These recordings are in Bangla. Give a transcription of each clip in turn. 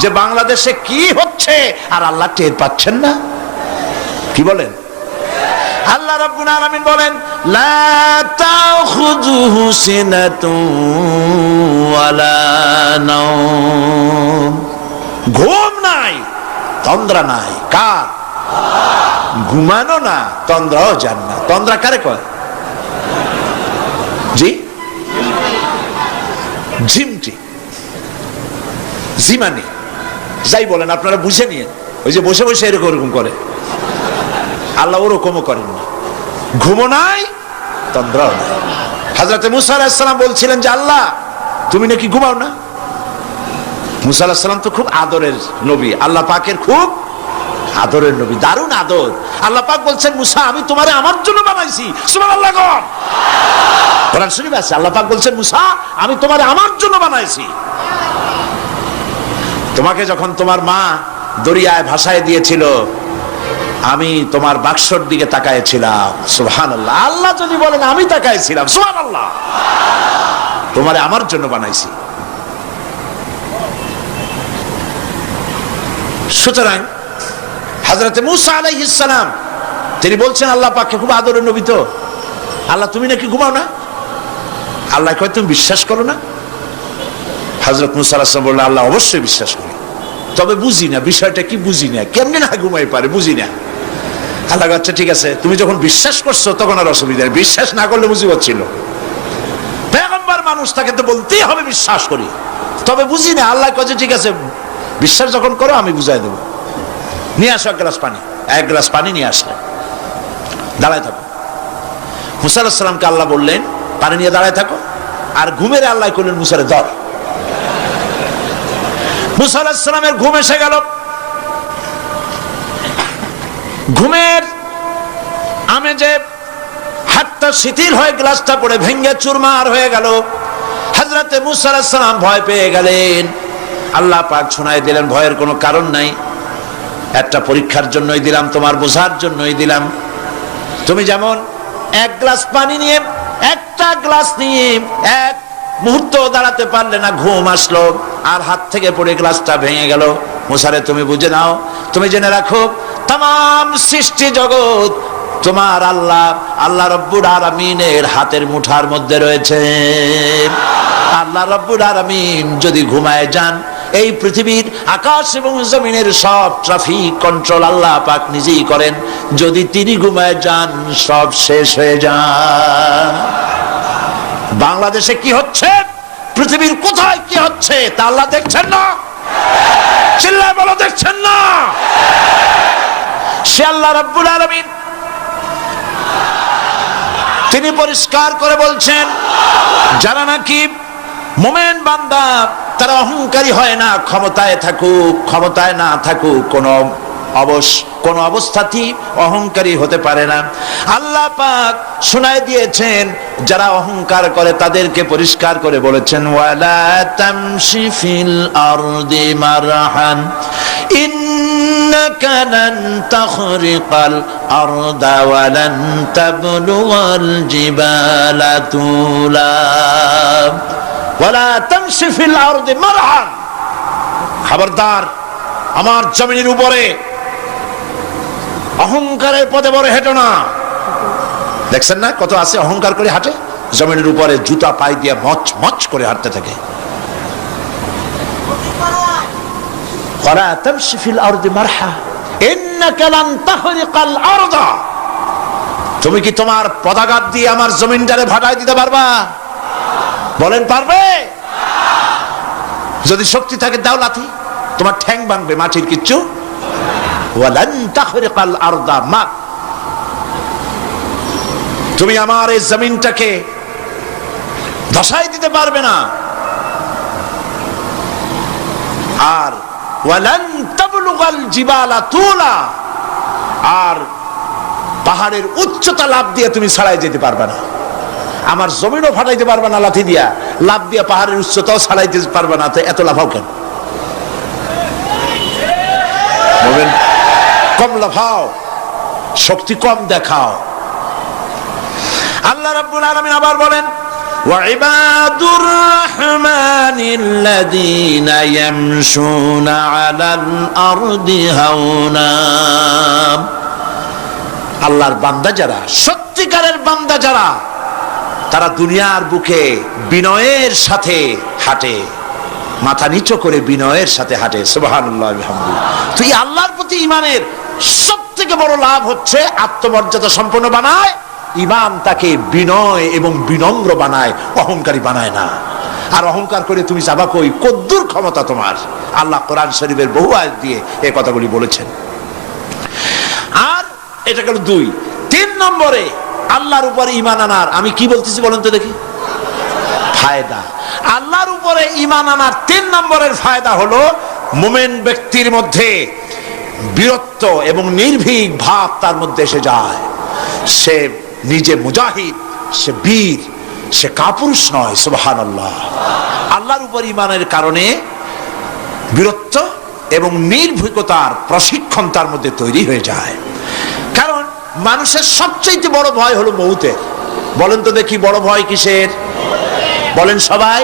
যে বাংলাদেশে কি হচ্ছে আর আল্লাহ টের পাচ্ছেন না? কি বলেন? আল্লাহ রাব্বুল আলামিন বলেন লা তাখুযুহু সিনাতুন ওয়ালা নাওম, ঘুম নাই তন্দ্রা নাই। কার? ঘুমানো না, তন্দ্রাও যান না। তন্দ্রা কারে কয়? জি, ঝিমটি, জিমানি, যাই বলেন আপনারা বুঝে নিয়ে। ওই যে বসে বসে এরকম করে, আল্লাহ ওরকমও করেন না। ঘুমো নাই, তন্দ্রাও নাই। হযরত মুসা আলাইহিস সালাম বলছিলেন যে আল্লাহ তুমি নাকি ঘুমাও না। মুসা আলাইহিস সালাম তো খুব আদরের নবী, আল্লাহ পাকের খুব আদরের নবী, দারুণ আদর। আল্লাহ পাক বলছেন মুসা আমি তোমারে আমার জন্য বানাইছি। সুবহানাল্লাহ। কোরআন শরীফে আছে আল্লাহ পাক বলছেন মুসা আমি তোমারে আমার জন্য বানাইছি। তোমাকে যখন তোমার মা দরিয়ায় ভাসায় দিয়েছিল আমি তোমার বাক্সর দিকে তাকাইছিলাম। সুবহানাল্লাহ। আল্লাহ যদি বলেন আমি তাকাইছিলাম, সুবহানাল্লাহ। তোমারে আমার জন্য বানাইছি। সুতরাং হযরত মুসা আলাইহিস সালাম তিনি বলছেন আল্লাহ পাককে খুব আদরের নবী তো, আল্লাহ তুমি নাকি ঘুমাও না। আল্লাহ কয় তুমি বিশ্বাস করো না? হযরত মুসা আলাইহিস সালাম বললেন আল্লাহ অবশ্যই বিশ্বাস করি, তবে বুঝি না বিষয়টা কি, বুঝি না কেমনে না ঘুমাই পারে, বুঝি না। আল্লাহ আচ্ছা ঠিক আছে, তুমি যখন বিশ্বাস করছো তখন আর অসুবিধা নেই, বিশ্বাস না করলে মুসিবত ছিল। পয়গম্বর মানুষ তাকে তো বলতেই হবে বিশ্বাস করি, তবে বুঝি না। আল্লাহ কয় ঠিক আছে বিশ্বাস যখন করো আমি বুঝাই দেবো। নিয়ে আসো এক গ্লাস পানি। এক গ্লাস পানি নিয়ে আসলে দাঁড়ায় থাকো। মুসা আলাইহিস সালামকে আল্লাহ বললেন পানি নিয়ে দাঁড়ায় থাকো, আর ঘুমের আল্লাহ করলেন মুসারে ধর। মুসা আলাইহিস সালামের ঘুম এসে গেল। ঘুমের আমেজে হাতটা শিথিল হয়ে গ্লাসটা পড়ে ভেঙে চুরমার হয়ে গেল। হযরত মুসা আলাইহিস সালাম ভয় পেয়ে গেলেন। আল্লাহ পাক শোনায় দিলেন ভয়ের কোনো কারণ নাই, একটা পরীক্ষার জন্যই দিলাম, তোমার বোঝার জন্যই দিলাম। তুমি যেমন এক গ্লাস পানি নিয়ে, একটা গ্লাস নিয়ে এক মুহূর্ত দাঁড়াতে পারলে না, ঘুম আসলো আর হাত থেকে পড়ে গ্লাসটা ভেঙে গেল। মুসারে তুমি বুঝে নাও, তুমি জেনে রাখো তাম সৃষ্টি জগৎ তোমার আল্লাহ আল্লাহ রব্বুল আলামিনের হাতের মুঠার মধ্যে রয়েছে। আল্লাহ রব্বুল আলামিন যদি ঘুমায় যান, এই পৃথিবীর আকাশ এবং জমিনের সব ট্রাফিক কন্ট্রোল আল্লাহ পাক নিজেই করেন। যদি তিনি ঘুমায় যান সব শেষ হয়ে যান। বাংলাদেশে কি হচ্ছে, পৃথিবীর কোথায় কি হচ্ছে তা আল্লাহ দেখছেন না? চিল্লায় বলো দেখছেন না? সে আল্লাহ রাব্বুল আলামিন তিনি পরিষ্কার করে বলছেন যারা নাকি মুমিন বান্দা তারা অহংকারী হয় না, ক্ষমতায় থাকুক ক্ষমতায় না থাকুক কোন অবস্থাতেই অহংকারী হতে পারে না। আল্লাহ পাক শোনায় দিয়েছেন যারা অহংকার করে তাদেরকে পরিষ্কার করে বলেছেন ওয়ালা তামশি ফিল আরদি মারহান ইন্নাকা লান তাখরিকাল আরদা ওয়া লান তাবলুগাল জিবালা তুলা ওয়ালা তামশি ফিল আরদি মারহান। খবরদার আমার জমিনের উপরে অহংকারের পথে বড় হেঁটো না। দেখছেন না কত আছে অহংকার করে হাঁটে, জমিনের উপরে জুতা পায়ে দিয়ে মচ মচ করে হাঁটতে থাকে। ওয়ালা তামশি ফিল আরদি মারহা ইন্নাকা লান তাহরিকাল আরদা। তুমি কি তোমার পদাঘাত দিয়ে আমার জমিনটারে ভাটায় দিতে পারবা? বলেন পারবে? যদি শক্তি থাকে দাও লাথি, তোমার ঠ্যাং ভাঙবে, মাটির কিচ্ছু। ওয়ালান তাখরিকাল আরদা মা, তুমি আমার এই জমিনটাকে ধসাই দিতে পারবে না। আর ওয়ালান তাবলুগাল জিবালা তুলা, আর পাহাড়ের উচ্চতা লাফ দিয়ে তুমি ছাড়াই যেতে পারবে না। আমার জমিনও ফাটাইতে পারবে না লাথি দিয়া, লাফ দিয়া পাহাড়ের উচ্চতাও ছাড়াইতে পারবে না। তো এত লাফাও কেন? বলবেন কম লাফাও, শক্তি কম দেখাও। আল্লাহ রাব্বুল আলামিন আবার বলেন وعباد الرحمن الذين يمشون على الأرض هونا। আল্লাহর বান্দা যারা, সত্যিকারের বান্দা যারা, তারা দুনিয়ার বুকে বিনয়ের সাথে হাঁটে, মাথা নিচু করে বিনয়ের সাথে হাঁটে। সুবহানাল্লাহ বিহামদিহি। তো এই আল্লাহর প্রতি ঈমানের সবথেকে বড় লাভ হচ্ছে আত্মমর্যাদা সম্পন্ন বানায়। ঈমান তাকে বিনয় এবং বিনম্র বানায়, অহংকারী বানায় না। আর অহংকার করে তুমি যাবা কই? কদ্দুর ক্ষমতা তোমার? আল্লাহ কোরআন শরীফের বহু আয়াত দিয়ে এই কথাগুলি বলেছেন। আর এটা গেল 2। 3 নম্বরে আল্লাহর উপরে ঈমান আনার, আমি কি বলতেছি বলেন তো দেখি, ফায়দা। আল্লাহর উপরে ঈমান আনার 3 নম্বরের ফায়দা হলো মুমিন ব্যক্তির মধ্যে বীরত্ব এবং নির্ভীক ভাব তার মধ্যে এসে যায়। সে নিজে মুজাহিদ, সে বীর, সে কাপুরুষ নয়। সুবহানাল্লাহ। আল্লাহর উপর ঈমানের কারণে বীরত্ব এবং নির্ভীকতার প্রশিক্ষণ তার মধ্যে তৈরি হয়ে যায়। কারণ মানুষের সবচেয়ে বড় ভয় হলো মৌতের। বলেন তো দেখি, বড় ভয় কিসের? বলেন সবাই।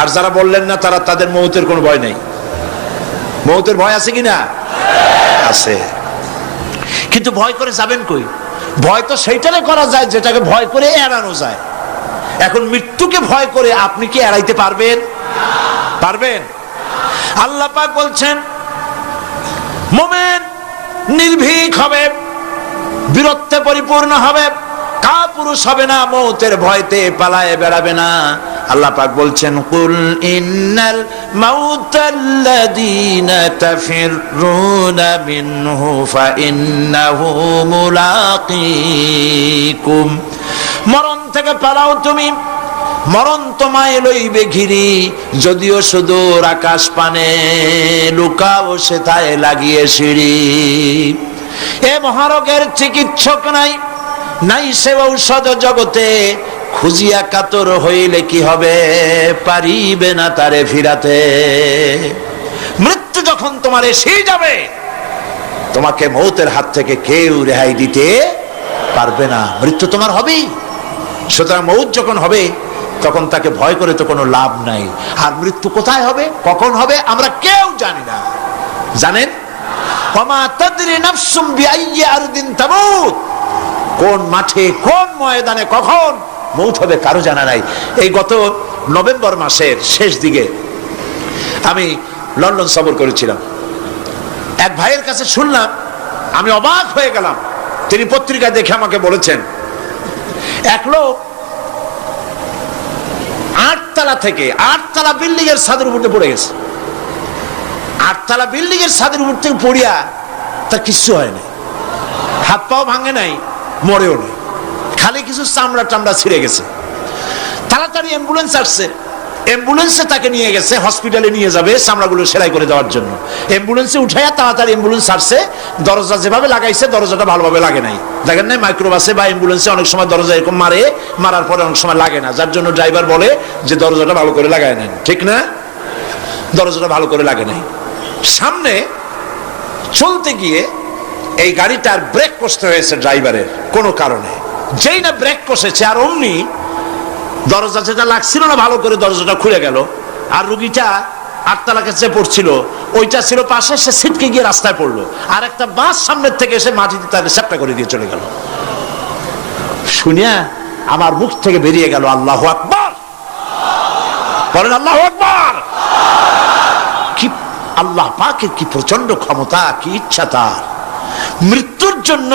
আর যারা বললেন না তারা, তাদের মৌতের কোনো ভয় নেই। মৌতের ভয় আছে কিনা? আছে। কিন্তু ভয় করে যাবেন কই? ভয় তো সেইটারে করা যায় যেটাকে ভয় করে এড়ানো যায়। এখন মৃত্যুকে ভয় করে আপনি কি এড়াইতে পারবেন? পারবেন? আল্লাহ পাক বলছেন মুমিন নির্ভীক হবে, বীরত্বে পরিপূর্ণ হবে, কাপুরুষ হবে না, মৌতের ভয়তে পালায়ে বেড়াবে না। আল্লাহ পাক বলছেন কুল ইন্নাল মাউতাল্লাযীনা তাফিররুনা মিনহু ফাইন্নাহু মুলাকীকুম। মরণ থেকে পালাও তুমি, মরণ তোমায় লইবে ঘিরি, যদিও সুদূর আকাশ পানে, লুকাও সেথায় লাগিয়ে সিঁড়ি। এ মহারোগের চিকিৎসক নাই, নাই সে ঔষধ জগতে, খুঁজিয়া কাতর হইলে কি হবে, পারিবে না তারে ফিরাতে। মৃত্যু যখন তোমার এসে যাবে, তোমাকে মৌতের হাত থেকে কেউ রেহাই দিতে পারবে না। মৃত্যু তোমার হবেই। সুতরাং মৌত যখন হবে তখন তাকে ভয় করে তো কোনো লাভ নাই। আর মৃত্যু কোথায় হবে, কখন হবে, আমরা কেউ জানি না। জানেন? ওমা তাদরি নাফসুম বিআইয়ি আরদিন তামুত। কোন মাঠে, কোন ময়দানে কখন মৌত হবে কারো জানা নাই। এই গত নভেম্বর মাসের শেষ দিকে আমি লন্ডন সফর করেছিলাম। এক ভাইয়ের কাছে শুনলাম, আমি অবাক হয়ে গেলাম। তিনি পত্রিকায় দেখে আমাকে বলেছেন, এক লোক 8 তলা থেকে 8 তলা বিল্ডিং এর ছাদের উপরে পড়ে গেছে। 8 তলা বিল্ডিং এর ছাদের উপর থেকে পড়িয়া তার কিচ্ছু হয় নাই, হাত পাও ভাঙে নাই, মরেও নাই, খালি কিছু চামড়া টামড়া ছিঁড়ে গেছে। তাড়াতাড়ি অ্যাম্বুলেন্স আসছে, অ্যাম্বুলেন্সে তাকে নিয়ে গেছে, হসপিটালে নিয়ে যাবে চামড়াগুলো সেলাই করে দেওয়ার জন্য। অ্যাম্বুলেন্সে উঠাইয়া তাড়াতাড়ি অ্যাম্বুলেন্স আসছে। দরজা যেভাবে লাগাইছে দরজাটা ভালোভাবে লাগে নাই। দেখেন নাই মাইক্রোবাসে বা অ্যাম্বুলেন্সে অনেক সময় দরজা এরকম মারে, মারার পরে অনেক সময় লাগে না, যার জন্য ড্রাইভার বলে যে দরজাটা ভালো করে লাগায় নেন, ঠিক না? দরজাটা ভালো করে লাগে নাই। সামনে চলতে গিয়ে এই গাড়িটার ব্রেক কষতে হয়েছে ড্রাইভারের কোনো কারণে। যেই না ব্রেক কষেছে আর অমনি দরজা যেটা লাগছিল না ভালো করে, দরজাটা খুলে গেল। আর রুগীটা 8 তলা কাছে পড়ছিল, ওইটা ছিল পাশে, সে ছিটকে গিয়ে রাস্তায় পড়লো। আর একটা বাস সামনের থেকে এসে মাটিতে তাকে চ্যাপ্টা করে দিয়ে চলে গেল। শুনিয়া আমার মুখ থেকে বেরিয়ে গেল আল্লাহু আকবার। বলেন আল্লাহু আকবার। কি আল্লাহ পাকের কি প্রচন্ড ক্ষমতা, কি ইচ্ছা তার। মৃত্যুর জন্য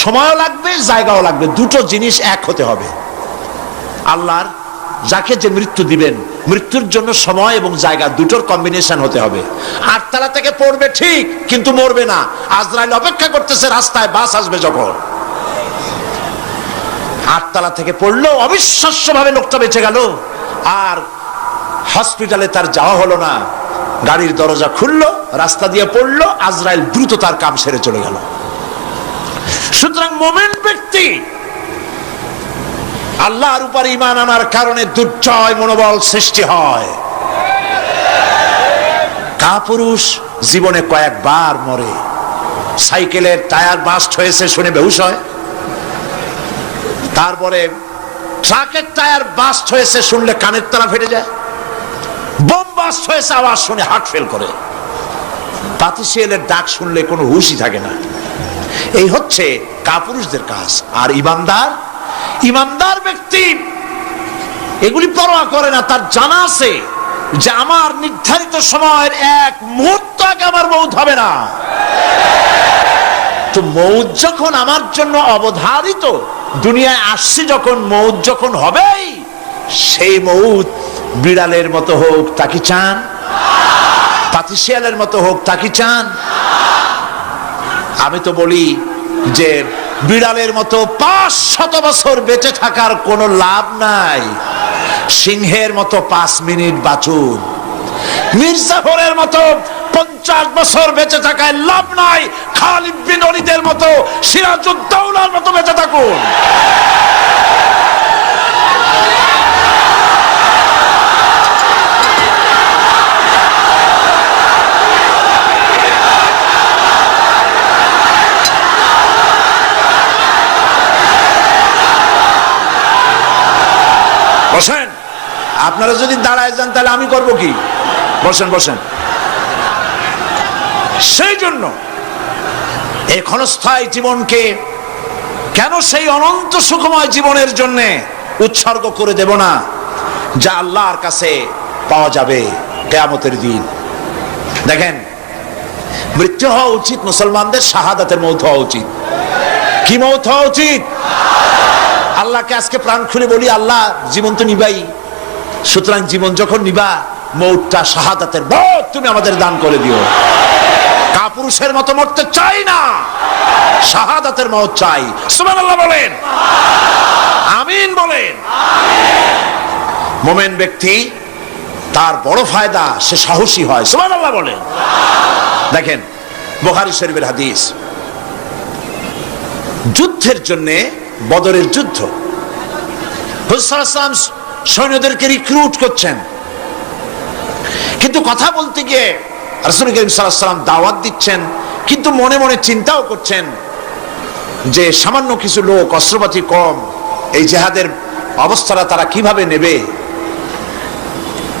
সময়ও লাগবে, জায়গাও লাগবে, দুটো জিনিস এক হতে হবে। আল্লাহর যাকে যে মৃত্যু দিবেন, মৃত্যুর জন্য সময় এবং জায়গা দুটোর কম্বিনেশন হতে হবে। 8 তলা থেকে পড়বে ঠিক, কিন্তু মরবে না। আজরাইল অপেক্ষা করতেছে রাস্তায়, বাস আসবে যখন। 8 তলা থেকে পড়লো, অবিশ্বাস্য ভাবে লোকটা বেঁচে গেল। আর হসপিটালে তার যাওয়া হলো না, গাড়ির দরজা খুললো, রাস্তা দিয়ে পড়লো, আজরাইল দ্রুত তার কাম সেরে চলে গেল। সুতরাং মুমিন ব্যক্তি আল্লাহর উপর ঈমান আনার কারণে দুর্জয় মনোবল সৃষ্টি হয়। কাপুরুষ জীবনে কয়েকবার মরে, সাইকেলের টায়ার বাস্ট হয়েছে শুনে বেহুশ হয়, তারপরে ট্রাকের টায়ার বাস্ট হয়েছে শুনলে কানের তারা ফেটে যায়, বোম বাস্ট হয়েছে আওয়াজ শুনে হার্ট ফেল করে, পাতিশিয়ালের ডাক শুনলে কোনো হুশই থাকে না। এই হচ্ছে কাপুরুষদের কাজ। আর ইমানদার ব্যক্তি এগুলি পরোয়া করে না। তার জানা আছে যে আমার নির্ধারিত সময়ের এক মুহূর্ত আগে আমার মৌত হবে না। তো মৌত যখন আমার জন্য অবধারিত, দুনিয়ায় আসছি যখন, মৌত যখন হবেই, সেই মৌত বিড়ালের মতো হোক তা কি চান? পাতিশিয়ালের মতো হোক তা কি চান? আমি তো বলি যে বিড়ালের মতো 500 বছর বেঁচে থাকার কোনো লাভ নাই। সিংহের মতো 5 মিনিট বাঁচুন। মির্জাফরের মতো 50 বছর বেঁচে থাকায় লাভ নাই। খালিদ বিন ওলীদের মতো, সিরাজউদ্দৌলার মতো বেঁচে থাকুন। বসেন, আপনারা যদি দাঁড়ায় যান তাহলে আমি করব কি? বসেন বসেন। সেই জন্য এই ক্ষণস্থায়ী জীবনকে কেন সেই অনন্ত সুখময় জীবনের জন্য উৎসর্গ করে দেব না, যা আল্লাহর কাছে পাওয়া যাবে কিয়ামতের দিন। দেখেন, মৃত্যু হওয়া উচিত মুসলমানদের শাহাদাতের মৌত হওয়া উচিত। কি মৌত হওয়া উচিত? আল্লাহকে আজকে প্রাণ খুলে বলি, আল্লাহ জীবন তো নিবাই, সুতরাং জীবন যখন নিবা, মৌতটা শাহাদাতের মৌত তুমি আমাদের দান করে দিও। কাপুরুষের মতো মরতে চাই না, শাহাদাতের মৌত চাই। সুবহানাল্লাহ বলেন, আমিন বলেন। মুমিন ব্যক্তি তার বড় ফায়দা, সে সাহসী হয়। সুবহানাল্লাহ বলেন। দেখেন, বুখারী শরীফের হাদিস, যুদ্ধের জন্য, বদরের যুদ্ধ, হুজুর সাল্লাল্লাহু আলাইহি ওয়াসাল্লাম সৈন্যদেরকে রিক্রুট করছেন, কিন্তু কথা বলতে গিয়ে রাসূল করিম সাল্লাল্লাহু আলাইহি ওয়াসাল্লাম দাওয়াত দিচ্ছেন, কিন্তু মনে মনে চিন্তাও করছেন যে সামান্য কিছু লোক, অস্ত্রপাতি কম, এই জিহাদের অবস্থাটা তারা কিভাবে নেবে।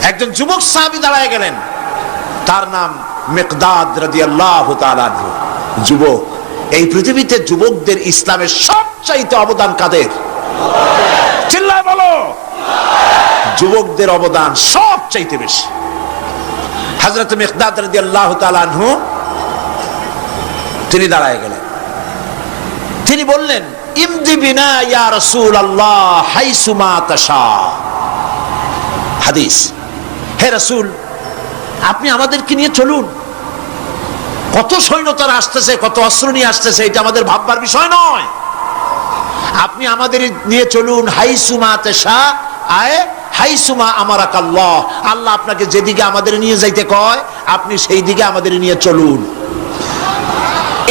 একজন যুবক সাহাবী দাঁড়ায় গেলেন, তার নাম মিকদাদ রাদিয়াল্লাহু তাআলা আনহু। যুবক, এই পৃথিবীতে যুবকদের ইসলামের সবচাইতে অবদান কাদের? চিল্লায় বলো। যুবকদের অবদান সবচাইতে বেশি। হযরত মিকদাদ রাদিয়াল্লাহু তাআলা আনহু তিনি দাঁড়ায় গেলেন, তিনি বললেন, ইমদি বিনা ইয়া রাসূলুল্লাহ হাইসুমা তাশা। হাদিস, হে রাসূল, আপনি আমাদেরকে নিয়ে চলুন। কত সৈন্য তারা আসতেছে, কত অস্ত্র নিয়ে আসতেছে, এটা আমাদের ভাববার বিষয় নয়। আপনি আমাদের নিয়ে চলুন, হাইসুমা তাশা আয় হাইসুমা আমারাকাল্লাহ। আল্লাহ আপনাকে যেদিকে আমাদের নিয়ে যাইতে কয়, আপনি সেই দিকে আমাদের নিয়ে চলুন।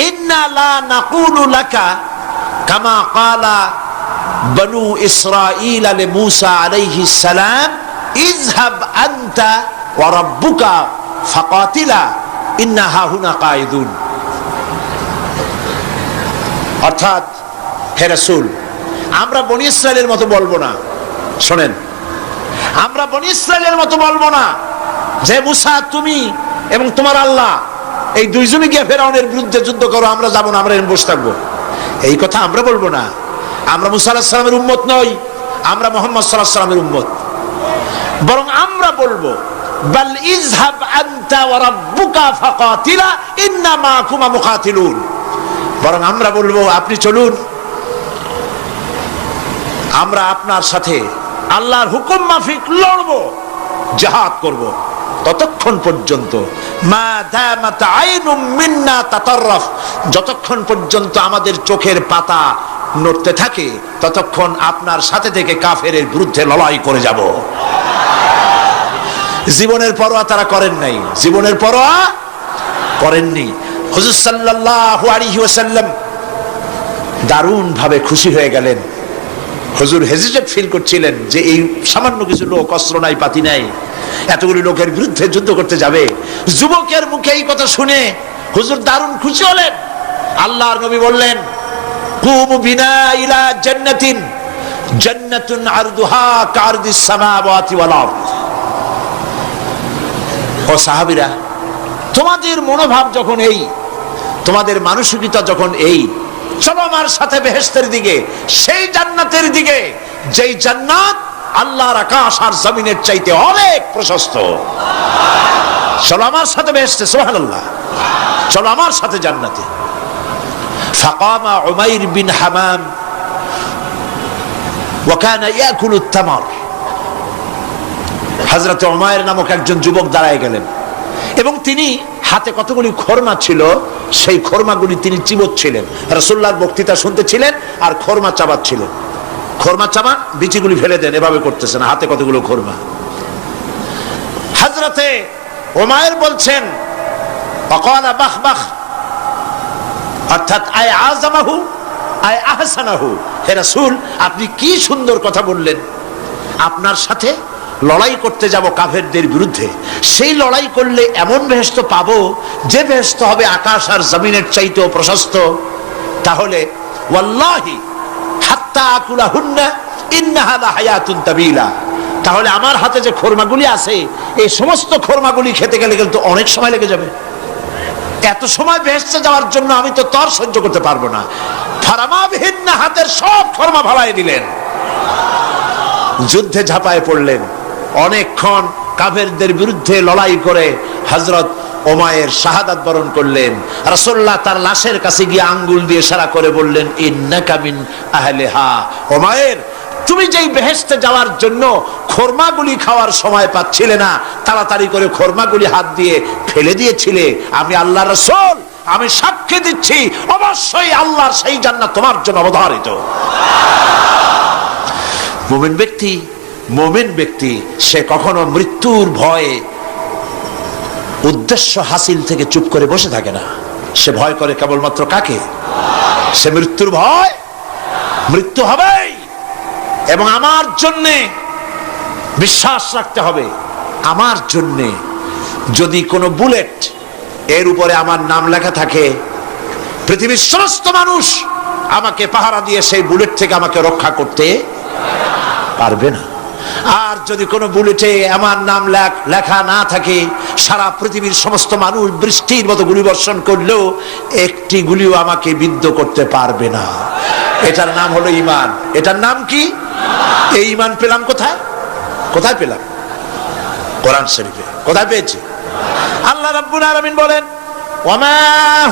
ইন্না লা নাকুলু লাকা কামা ক্বালা বনু ইসরাঈল লিমূসা আলাইহিস সালাম, ইযহাব আনতা ওয়া রাব্বুকা ফাকাতিলা ইন্না হাহুনা কায়িদুন। অর্থাৎ, হে রাসূল, আমরা বনি ইসরাইলের মতো বলবো না। শোনেন, আমরা বনি ইসরাইলের মতো বলবো না যে মুসা তুমি এবং তোমার আল্লাহ এই দুইজনে গিয়ে ফেরাউনের বিরুদ্ধে যুদ্ধ করো, আমরা যাবো না, আমরা এখানে বসে থাকবো। এই কথা আমরা বলবো না। আমরা মুসা আলাইহিস সালামের উম্মত নই, আমরা মুহাম্মদ সাল্লাল্লাহু আলাইহি ওয়াসাল্লামের উম্মত। বরং আমরা বলবো, বাল ইযহাব আনতা ওয়া রাব্বুকা ফাকাতিলা ইন্না মাকুমা মুকাতিলুন। বরং আমরা বলবো, আপনি চলুন, আমরা আপনার সাথে আল্লাহর হুকুম মাফিক লড়বো, জিহাদ করব। ততক্ষণ পর্যন্ত মা দামাত আইনুম মিন্না তাতাররাফ, যতক্ষণ পর্যন্ত আমাদের চোখের পাতা নড়তে থাকে, ততক্ষণ আপনার সাথে থেকে কাফেরের বিরুদ্ধে লড়াই করে যাব। জীবনের পরোয়া তারা করেন নাই, জীবনের পরোয়া করেননি। হুজুর সাল্লাল্লাহু আলাইহি ওয়াসাল্লাম দারুণ ভাবে খুশি হয়ে গেলেন। হুজুর হেজিটেট ফিল করছিলেন যে এই সামান্য কিছু লোক, অস্ত্র নাই, পাতি নাই, এতগুলি লোকের বিরুদ্ধে যুদ্ধ করতে যাবে। যুবকের মুখে এই কথা শুনে হুজুর দারুণ খুশি হলেন। আল্লাহর নবী বললেন, কুমু বিনা ইলা জান্নাতিন, জান্নাতুন আরদুহা কারদিস সামাওয়াতি ওয়াল আরদ। ও সাহাবীরা, তোমাদের মনোভাব যখন এই, তোমাদের মানসিকতা যখন এই, চলো আমার সাথে বেহেশতের দিকে, সেই জান্নাতের দিকে যেই জান্নাত আল্লাহর আকাশ আর জমিনের চাইতে অনেক প্রশস্ত। চলো আমার সাথে বেহেশতে, সুবহানাল্লাহ, চলো আমার সাথে জান্নাতে। ফাকামা উমাইর বিন হামাম ওয়া কানা ইয়াকুলু আত-তামার। হযরত উমাইর নামক একজন যুবক দাঁড়ায় গেলেন এবং তিনি হাতে কতগুলি খরমা ছিল, সেই খরমাগুলি তিনি চিবোচ্ছিলেন। রাসূলুল্লাহর বক্তৃতা শুনতেছিলেন আর খরমা চাবাচ্ছিলেন। খরমা চাবান, বিচিগুলি ফেলে দেন, এভাবে করতেছেন, হাতে কতগুলো খরমা। হযরতে উমাইর বলছেন ওয়াকালা বাখ বাখ, অর্থাৎ আয় আযমাহু আয় আহসানাহু। হে রাসূল, আপনি কি সুন্দর কথা বললেন। আপনার সাথে লড়াই করতে যাব কাফেরদের বিরুদ্ধে, সেই লড়াই করলে এমন বেহেশত পাবো যে বেহেশত হবে আকাশ আর জমিনের চাইতেও প্রশস্ত। তাহলে ওয়াল্লাহি হাত্তা আকুলাহুন্না ইন্নাহা লাহায়াতুন তাবিলা। তাহলে আমার হাতে যে খরমাগুলি আছে, এই সমস্ত খরমাগুলি খেতে গেলে কিন্তু অনেক সময় লেগে যাবে। এত সময় বেহেশতে যাওয়ার জন্য আমি তো তর সহ্য করতে পারবো না। ফারামাবিহিন্না, হাতের সব খরমা ফালাই দিলেন, যুদ্ধে ঝাঁপায় পড়লেন। অনেকক্ষণ কাফেরদের বিরুদ্ধে লড়াই করে হযরত উমাইর শাহাদাত বরণ করলেন। রাসূলুল্লাহ তার লাশের কাছে গিয়ে আঙ্গুল দিয়ে ইশারা করে বললেন, ইন্নাকা মিন আহলিহা। উমাইর, তুমি যেই বেহেশতে যাওয়ার জন্য খরমাগুলি খাওয়ার সময় পাচ্ছিলে না, তাড়াতাড়ি করে খরমাগুলি হাত দিয়ে ফেলে দিয়েছিলে, আমি আল্লাহর রাসূল, আমি সাক্ষী দিচ্ছি অবশ্যই আল্লাহর সেই জান্নাত তোমার জন্য অবধারিত। মুমিন ব্যক্তি সে কখনো মৃত্যুর ভয়ে উদ্দেশ্য হাসিল থেকে চুপ করে বসে থাকে না। সে ভয় করে কেবলমাত্র কাকে? সে মৃত্যুর ভয়, মৃত্যু হবেই এবং আমার জন্যে বিশ্বাস রাখতে হবে। আমার জন্যে যদি কোনো বুলেট এর উপরে আমার নাম লেখা থাকে, পৃথিবীর সমস্ত মানুষ আমাকে পাহারা দিয়ে সেই বুলেট থেকে আমাকে রক্ষা করতে পারবে না। আর যদি কোনো বুলেটে আমার নাম লেখা না থাকে, সারা পৃথিবীর সমস্ত মানুষ বৃষ্টির মতো গুলি বর্ষণ করলেও একটি গুলিও আমাকে বিদ্ধ করতে পারবে না। এটার নাম হলো ঈমান। এটার নাম কি? এই ঈমান পেলাম কোথায়? কোথায় পেলাম? কোরআন শরীফে। কোথায় পেয়েছি? আল্লাহ রাব্বুল আলামিন বলেন, ওয়ামা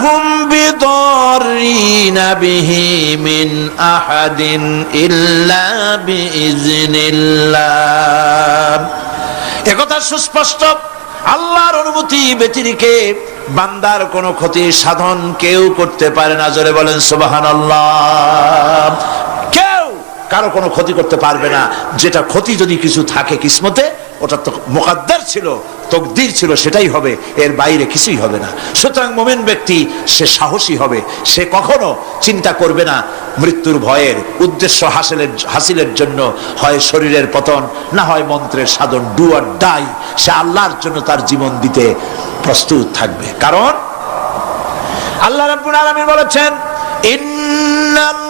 হুম বিদরিনা বিহি মিন আহাদিন ইল্লা বিইজনিল্লাহ। একথা সুস্পষ্ট, আল্লাহর অনুমতি ব্যতিরেকে বান্দার কোনো ক্ষতি সাধন কেউ করতে পারে না। জোরে বলেন সুবহানাল্লাহ। কেউ কারো কোনো ক্ষতি করতে পারবে না। যেটা ক্ষতি যদি কিছু থাকে কিসমতে, ওটা তো মুকদ্দার ছিল, তকদির ছিল, সেটাই হবে, এর বাইরে কিছুই হবে না। সুতরাং মুমিন ব্যক্তি সে সাহসী হবে, সে কখনো চিন্তা করবে না মৃত্যুর ভয়ের। উদ্দেশ্য হাসিলের জন্য হয় শরীরের পতন, না হয় মন্ত্রের সাধন, ডু অর ডাই, সে আল্লাহর জন্য তার জীবন দিতে প্রস্তুত থাকবে। কারণ আল্লাহ রাব্বুল আলামিন বলেছেন, ইন্নাল্লাহা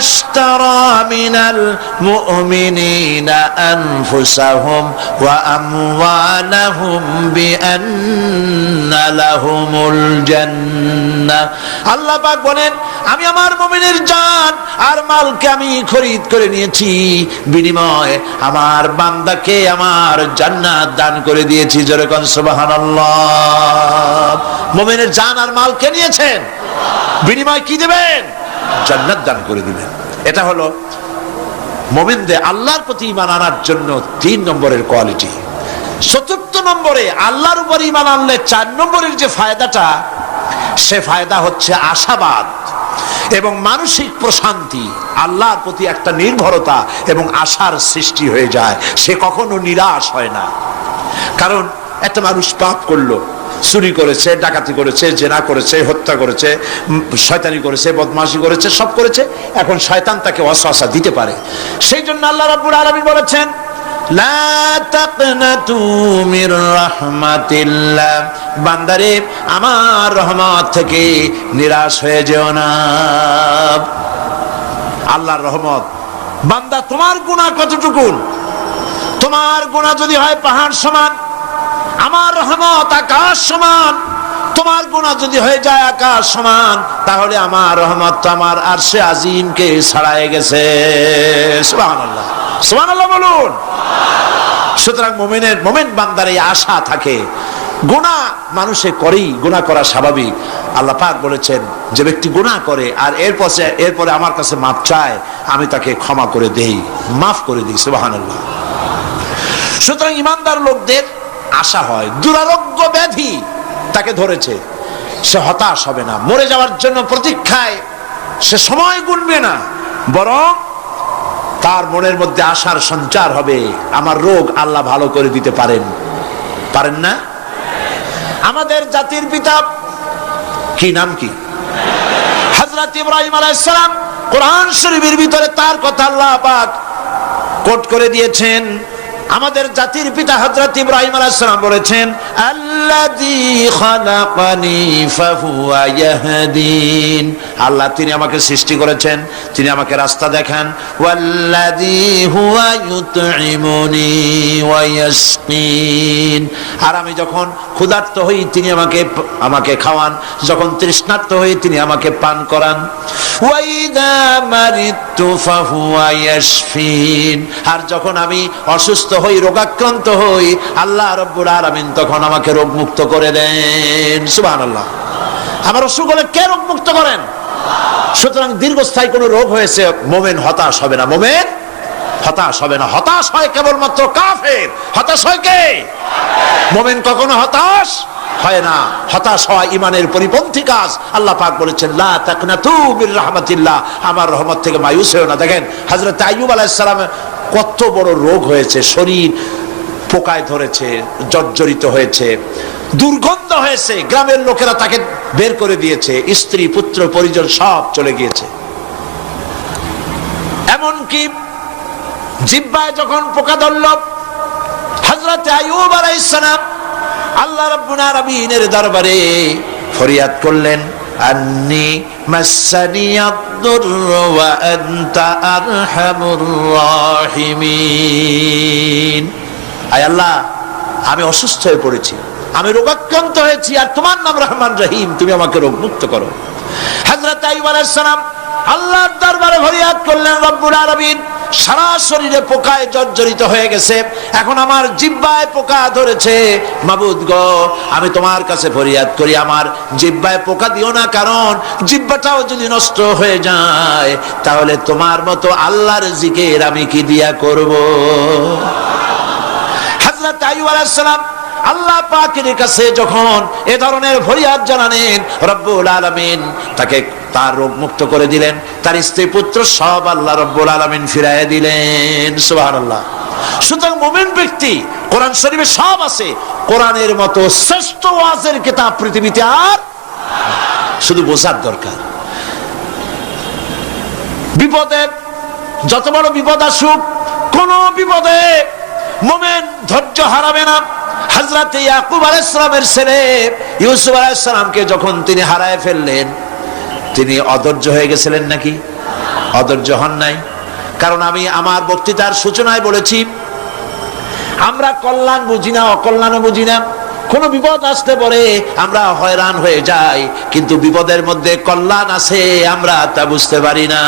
আশতারা মিনাল মুমিনিনা আনফুসাহুম ওয়া আমওয়ালাহুম বিআন্না লাহুমুল জান্নাহ। আল্লাহ পাক বলেন, আমি আমার মুমিনের জান আর মালকে আমি খরিদ করে নিয়েছি, বিনিময়ে আমার বান্দাকে আমার জান্নাত দান করে দিয়েছি। জোরে কোন সুবহানাল্লাহ। মুমিনের জান আর মালকে নিয়েছেন, বিনিময় কি দেবেন? জান্নাত দান করে দিবেন। এটা হলো মুমিনদের আল্লাহর প্রতি ঈমান আনার জন্য 3 নম্বরের কোয়ালিটি। 4th নম্বরে আল্লাহর উপর ঈমান আনলে 4 নম্বরের যে ফায়দাটা, সে ফায়দা হচ্ছে আশাবাদ এবং মানসিক প্রশান্তি। আল্লাহর প্রতি একটা নির্ভরতা এবং আশার সৃষ্টি হয়ে যায়, সে কখনো নিরাশ হয় না। কারণ একটা মানুষ পাপ করলো, চুরি করেছে, ডাকাতি করেছে, জেনা করেছে, হত্যা করেছে, শয়তানি করেছে, বদমাশি করেছে, সব করেছে, এখন শয়তান তাকে ওয়াসওয়াসা দিতে পারে। সেই জন্য আল্লাহ রাব্বুল আলামিন বলেছেন, লা তাকনাতু মির রাহমাতিল্লাহ, বান্দারে আমার রহমত থেকে নিরাশ হয়ে যেও না। আল্লাহর রহমত বান্দা তোমার গুনাহ কতটুকু? তোমার গুনাহ যদি হয় পাহাড় সমান, আমার রহমত আকাশ সমান। তোমার গুনাহ যদি হয়ে যায় আকাশ সমান, তাহলে আমার রহমত তো আমার আরশে আজিমকে ছাড়াই গেছে। সুবহানাল্লাহ, সুবহানাল্লাহ বলুন। সুতরাং মুমিন বান্দার এই আশা থাকে। গুনাহ মানুষে করেই, গুনাহ করা স্বাভাবিক। আল্লাহ পাক বলেছেন যে ব্যক্তি গুনাহ করে আর এরপরে আমার কাছে মাফ চায়, আমি তাকে ক্ষমা করে দেই, মাফ করে দিই। সুবহানাল্লাহ। সুতরাং ইমানদার লোকদের আশা হয়, দুরারোগ্য ব্যাধি তাকে ধরেছে, সে হতাশ হবে না, মরে যাওয়ার জন্য প্রতীক্ষায় সে সময় গুনবে না, বরং তার মনের মধ্যে আশার সঞ্চার হবে, আমার রোগ আল্লাহ ভালো করে দিতে পারেন না? আমাদের জাতির পিতা কি নাম কি? হযরত ইব্রাহিম আলাইহিস সালাম। কোরআন শরীফের ভিতরে তার কথা আল্লাহ পাক কোট করে দিয়েছেন। আমাদের জাতির পিতা হযরত ইব্রাহিম আলাইহিস সালাম বলেছেন, আল্লাযী খালাকানি ফাহুয়া ইয়াহদিন। আল্লাহ তিনি আমাকে সৃষ্টি করেছেন, তিনি আমাকে রাস্তা দেখান। ওয়াল্লাযী হুয়া ইউতঈমুনি ওয়া ইয়াসকিন। আর আমি যখন ক্ষুধার্ত হই তিনি আমাকে খাওয়ান, যখন তৃষ্ণার্ত হই তিনি আমাকে পান করান। ওয়া ইযা মারিতু ফাহুয়া ইয়াশফিন। আর যখন আমি অসুস্থ হই, রোগাক্রান্ত হই, আল্লাহ রাব্বুল আলামিন তখন আমাকে রোগ মুক্ত করে দেন। সুবহানাল্লাহ। আমার অসুখ হলে কে রোগ মুক্ত করেন? সুতরাং দীর্ঘস্থায়ী কোন রোগ হয়েছে, মুমিন হতাশ হবে না, মুমিন হতাশ হবে না। হতাশ হয় কেবলমাত্র কাফের। হতাশ হয় কে? মুমিন কখনো হতাশ হয় না। হতাশ হওয়া ইমানের পরিপন্থী কাজ। আল্লাহ পাক বলেছেন, লা তাকনাতু মির রাহমাতিল্লাহ, আমার রহমত থেকে মায়ুস হও না। দেখেন হযরত আইয়ুব আলাইহিস সালামের কত বড় রোগ হয়েছে, শরীর পোকায় ধরেছে, জর্জরিত হয়েছে, দুর্গন্ধ হয়েছে, গ্রামের লোকেরা তাকে বের করে দিয়েছে, স্ত্রী পুত্র পরিজন সব চলে গিয়েছে। এমনকি জিহ্বায় যখন পোকা ধরল, হযরত আইয়ুব আলাইহিস সালাম আল্লাহ রাব্বুল আলামিনের দরবারে ফরিয়াদ করলেন, আন্নি মাসানিয়াদ-দুররু ওয়া আনতা আরহামুর রাহিমিন। আয় আল্লাহ, আমি অসুস্থ হয়ে পড়েছি, আমি রোগাক্রান্ত হয়েছি, আর তোমার নাম রহমান রহিম, তুমি আমাকে রোগ মুক্ত করো। হযরত আইয়ুব আলাইহিস সালাম আল্লাহর দরবারে ফরিয়াদ করলেন, রব্বুল আলামিন সারা শরীরে পোকায় জর্জরিত হয়ে গেছে, এখন আমার জিহ্বায় পোকা ধরেছে, মাবুদ গো আমি তোমার কাছে ফরিয়াদ করি, আমার জিহ্বায় পোকা দিও না, কারণ জিহ্বাটাও যদি নষ্ট হয়ে যায় তাহলে তোমার মতো আল্লাহর জিকির আমি কি দিয়া করব। হযরত আইয়ুব আলাইহিস সালাম আল্লাহ পাকের কাছে যখন এ ধরনের ফরিয়াদ জানালেন, রব্বুল আলামিন তাকে তার রোগ মুক্ত করে দিলেন, তার স্ত্রী পুত্র সব আল্লাহ রব্বুল আলামিন ফিরাইয়া দিলেন। সুবহানাল্লাহ। সুতরাং মুমিন ব্যক্তি, কোরআন শরীফে সব আছে, কোরআনের মতো শ্রেষ্ঠ ওয়াজের কিতাব পৃথিবীতে আর শুধু বোঝার দরকার। বিপদে, যত বড় বিপদ আসুক, কোন বিপদে মুমিন ধৈর্য হারাবে না। হযরত ইয়াকুব আলাইহিস সালামের ছেলে ইউসুফ আলাইহিস সালামকে যখন তিনি হারায় ফেললেন, তিনি অধৈর্য হয়ে গেছিলেন নাকি? অধৈর্য হন নাই। কারণ আমি আমার বক্তৃতার সূচনায় বলেছি, আমরা কল্যাণ বুঝি না, অকল্যাণও বুঝি না। কোন বিপদ আসতে পরে আমরা হয়রান হয়ে যাই, কিন্তু বিপদের মধ্যে কল্যাণ আছে আমরা তা বুঝতে পারি না।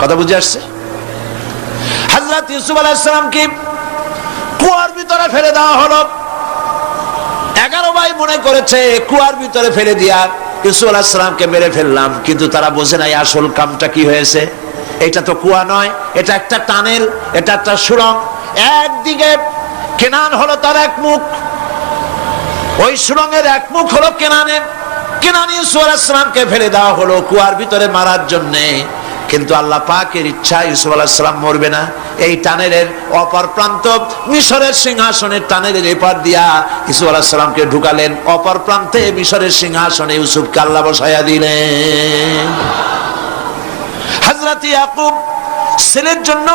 কথা বুঝে আসছে? হযরত ইউসুফ আলাইহিস সালামকে কুয়ার ভিতরে ফেলে দেওয়া হলো। 11 ভাই মনে করেছে কুয়ার ভিতরে ফেলে দিয়া ইউসুফ আলাইহিস সালামকে মেরে ফেললাম, কিন্তু তারা বোঝে নাই আসল কামটা কি হয়েছে। এটা তো কুয়া নয়, এটা একটা টানেল, এটা একটা সুড়ঙ্গ। একদিকে কেনান হলো তার এক মুখ, ওই সুড়ঙ্গের এক মুখ হলো কেনানের। কেনান ইউসুফ আলাইহিস সালামকে ফেলে দেওয়া হলো কুয়ার ভিতরে মারার জন্যে, কিন্তু আল্লাহ পাকের ইচ্ছা ইউসুফ আলাইহিস সালাম মরবে না। এই টানেলের অপর প্রান্ত, মিশরের সিংহাসনের টানেলের এপার দিয়া ইউসুফ আলাইহিস সালামকে ঢুকালেন, অপর প্রান্তে মিশরের সিংহাসনে ইউসুফকে আল্লাহ বসাইয়া দিলেন। হযরত ইয়াকুব ছেলের জন্য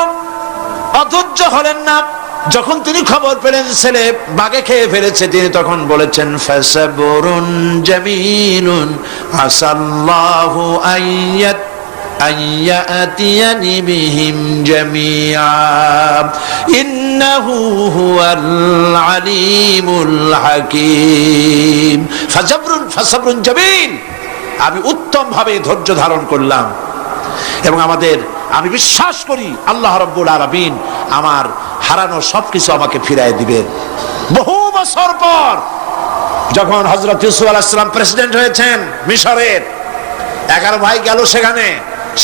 অধৈর্য হলেন না। যখন তিনি খবর পেলেন ছেলে বাঘে খেয়ে ফেলেছে, তিনি তখন বলেছেন, ফাসাবরুন জামিলুন আসাল্লাহু আইয়াত أن يأتيني بهم جميعا إنه هو العليم الحكيم فصبر جميل। আমি উত্তম ভাবে ধৈর্য ধারণ করলাম এবং আমি বিশ্বাস করি আল্লাহ রাব্বুল আলামিন আমার হারানো সবকিছু আমাকে ফিরিয়ে দিবেন। বহু বছর পর যখন হযরত ইউসুফ আলাইহিস সালাম প্রেসিডেন্ট হয়েছেন মিশরের, 11 ভাই গেল সেখানে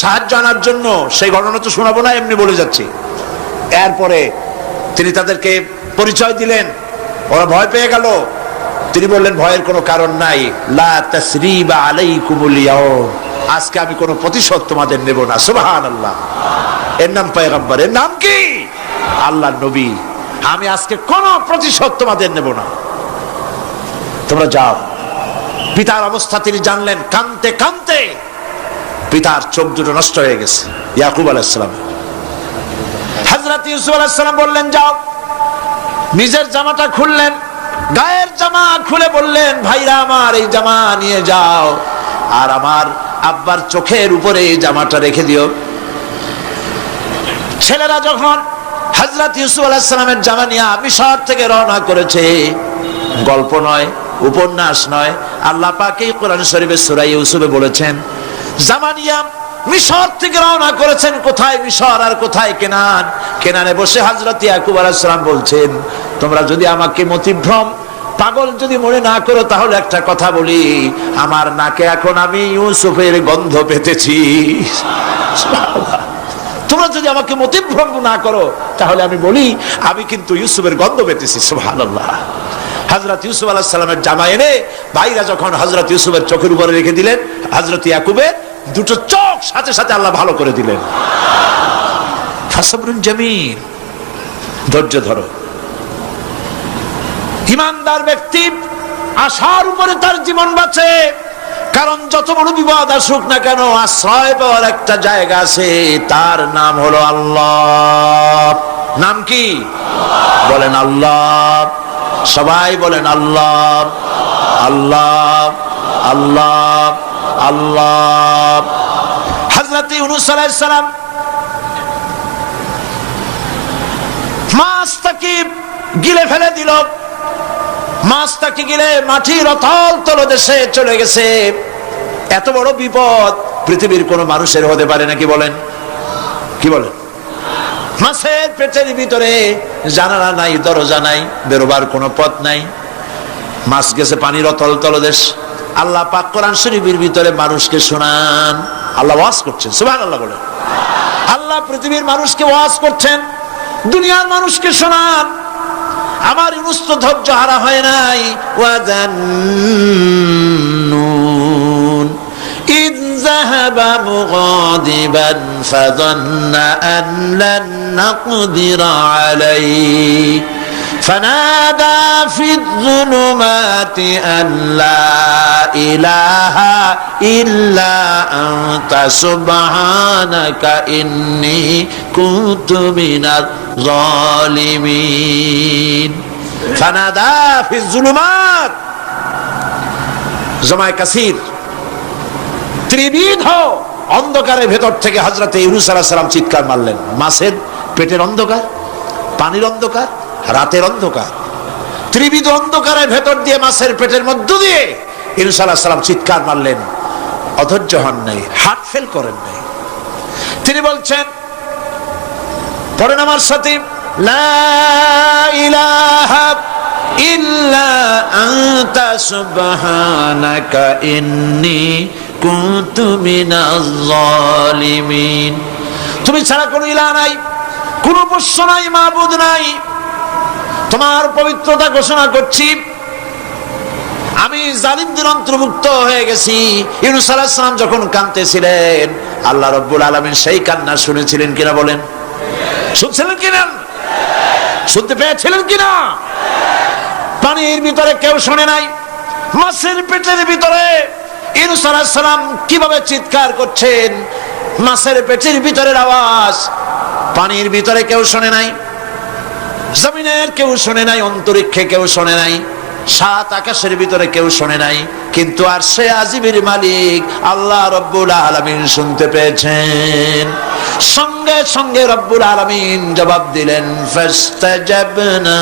সাহায্য আনার জন্য। সেই ঘটনা তো শোনাবো না, এমনি বলে যাচ্ছি। এরপরে তিনি তাদেরকে পরিচয় দিলেন, ওরা ভয় পেয়ে গেল। তিনি বললেন ভয়ের কোনো কারণ নাই, লা তাসরিবা আলাইকুমুল ইয়াউম, আজকে আমি কোনো প্রতিশোধ তোমাদের নেব না। সুবহানাল্লাহ। এর নাম পয়গম্বর, এর নাম কি? আল্লাহর নবী। আমি আজকে কোনো প্রতিশোধ তোমাদের নেব না, তোমরা যাও। পিতার অবস্থা তিনি জানলেন, কাঁদতে কাঁদতে পিতার চোখ দুটো নষ্ট হয়ে গেছে। ইয়াকুব আলাইহিস সালাম, হযরত ইউসুফ আলাইহিস সালাম বললেন যাও। নিজের জামাটা খুললেন, গায়ের জামা খুলে বললেন ভাইরা আমার এই জামা নিয়ে যাও, আর আমার আব্বার চোখের উপরে এই জামাটা রেখে দিও। ছেলেরা যখন হযরত ইউসুফ আলাইহিস সালামের জামা নিয়ে মিশর থেকে রওনা করেছে, গল্প নয়, উপন্যাস নয়, আল্লাহ পাক এই কোরআন শরীফের সূরা ইউসুফে বলেছেন জামা নিয়ে মিশর থেকে রওনা করেছেন। কোথায় মিশর আর কোথায় কেনান? কেনানে বসে হযরত ইয়াকুব আলাইহিস সালাম বলছেন তোমরা যদি আমাকে মতিভ্রম পাগল যদি মনে না করো তাহলে একটা কথা বলি, আমার নাকে এখন আমি ইউসুফের গন্ধ পেতেছি। তোমরা যদি আমাকে মতিভ্রম না করো তাহলে আমি বলি আমি কিন্তু ইউসুফের গন্ধ পেতেছি। সুবহানাল্লাহ। হযরত ইউসুফ আলাইহিস সালামের জামা এনে ভাইরা যখন হযরত ইউসুফের চোখের উপরে রেখে দিলেন, হযরত ইয়াকুবের দুটো চোখ সাথে সাথে আল্লাহ ভালো করে দিলেন। ফাসবরুন জামিল, ধৈর্য ধরো। ঈমানদার ব্যক্তি আশার উপরে তার জীবন বাঁচে, কারণ যত বড় বিপদ আসুক না কেন আশ্রয় পাওয়ার একটা জায়গা আছে, তার নাম হলো আল্লাহ। নাম কি? বলেন আল্লাহ। সবাই বলেন আল্লাহ আল্লাহ আল্লাহ আল্লাহ। হযরত ইউনূস আলাইহিস সালাম মাছটাকে গিলে ফেলে দিল, মাছটাকে গিলে মাটির অতল তলদেশে চলে গেছে। এত বড় বিপদ পৃথিবীর কোন মানুষের হতে পারে নাকি? বলেন, কি বলেন? মাছের পেটের ভিতরে জানালা নাই, দরজা নাই, বেরোবার কোনো পথ নাই, মাছ গেছে পানির অতল তলদেশ। আল্লাহ পাক কোরআন শরীফের ভিতরে মানুষকে শোনান, আল্লাহ ওয়াজ করছেন। সুবহানাল্লাহ বলেন। আল্লাহ পৃথিবীর মানুষকে ওয়াজ করছেন, দুনিয়ার মানুষকে শোনান। আমার ইউনূস তো ধৈর্য হারা হয় নাই। ওয়াযান্নুন ইয যাহাবা মুগাদিবান ফাযান্না আন লান নাকদিরা আলাইহি فنادى في الظلمات أن لا إله إلا أنت سبحانك إني كنت من الظالمين فنادى في الظلمات জমায়ে কাসির ত্রিবিধ অন্ধকারের ভেতর থেকে হযরত ইউনূস আলাইহিস সালাম চিৎকার মারলেন। মাছের পেটের অন্ধকার, পানির অন্ধকার, রাতের অন্ধকার, ত্রিবিধ অন্ধকারের ভেতর দিয়ে মাছের পেটের মধ্য দিয়ে ইউনূস আলাইহিস সালাম চিৎকার মারলেন। অধৈর্য হন নাই, হার্ট ফেল করেন নাই। তিনি বলছেন, পড়েন আমার সাথে, লা ইলাহা ইল্লা আনতা সুবহানাকা ইন্নী কুনতু মিনাজ জালিমিন। তুমি ছাড়া কোনো ইলাহ নাই, কোনো উপাস্য নাই, মাবুদ নাই। তোমার পবিত্রতা ঘোষণা করছি, আমি জালিমদের অন্তর্ভুক্ত হয়ে গেছি। ইউনূস আলাইহিস সালাম যখন কাঁদতেছিলেন, আল্লাহ রাব্বুল আলামিন সেই কান্না শুনেছিলেন কিনা? বলেন, শুনছিলেন কিনা? শুনতে পেয়েছিলেন কিনা? পানির ভিতরে কেউ শোনে নাই, মাছের পেটের ভিতরে ইউনূস আলাইহিস সালাম কিভাবে চিৎকার করছেন, মাছের পেটের ভিতরের আওয়াজ পানির ভিতরে কেউ শোনে নাই, জমিনের কেউ শোনে নাই, অন্তরিক্ষে কেউ শোনে নাই। সাত আকাশের ভিতরে কেউ শোনে নাই, কিন্তু আরশে আজিমের মালিক আল্লাহ রব্বুল আলামিন শুনতে পেয়েছেন। সঙ্গে সঙ্গে রব্বুল আলামিন জবাব দিলেন, ফাস্তাজাবনা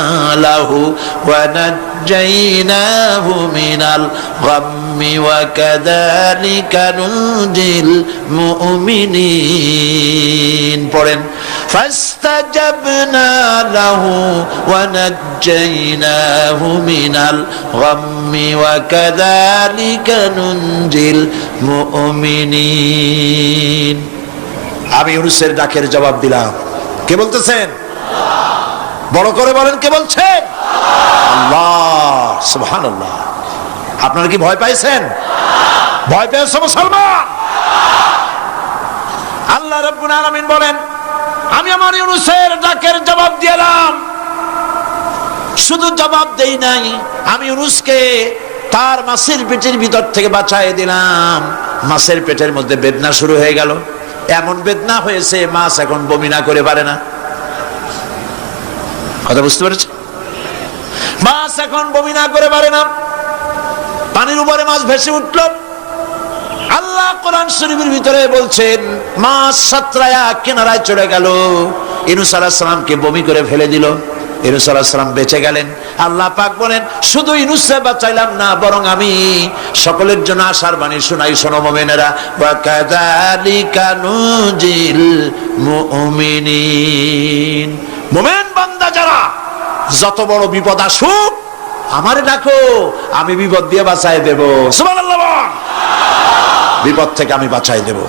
লাহু ওয়া নাজ্জাইনাহু মিনাল গাম্মি ওয়া কাযালিকা নুনজিল মুমিনিন। পড়েন, ফাস্তাজাবনা লাহু ওয়া নাজ্জাইনাহু মিনাল গাম্মি ওয়া কাযালিকা নুনজিল মুমিনিন। আমি ইউনূসের ডাকের জবাব দিলাম। কে বলতেছেন? বড় করে বলেন, কে বলছেন? আল্লাহ। সুবহানাল্লাহ। আপনারা কি ভয় পাইছেন? ভয় পেয়েছো মুসলমান? আল্লাহ রাব্বুল আলামিন বলেন, আমি আমার ইউনূসের ডাকের জবাব দিলাম। শুধু জবাব দেই নাই, আমি ইউনূসকে তার মাছের পেটের ভিতর থেকে বাঁচায় দিলাম। মাছের পেটের মধ্যে বেদনা শুরু হয়ে গেল। এমন বেদনা হয়েছে মাছ এখন বমি না করে পারে না। কথা বুঝতে পেরেছে? মাছ এখন বমি না করে পারে না। পানির উপরে মাছ ভেসে উঠল। আল্লাহ কোরআন শরীফের ভিতরে বলছেন, মাছ সাতরায়া কিনারায় চলে গেল, ইউনূস আলাইহিস সালামকে বমি করে ফেলে দিল। ইউনূস আলাইহিস সালাম বেঁচে গেলেন। আল্লাহ পাক বলেন, শুধু ইউনূসকে বাঁচাইলাম না, বরং আমি সকলের জন্য আশার বাণী শোনাই। শোনো মুমিনেরা, ওয়া কাযালিকা নুনজিল মুমিনিন। মুমিন বান্দা যারা, যত বড় বিপদ আসুক আমারে ডাকো, আমি বিপদ দিয়ে বাঁচাই দেব। সুবহানাল্লাহ। বিপদ থেকে আমি বাঁচাই দেব।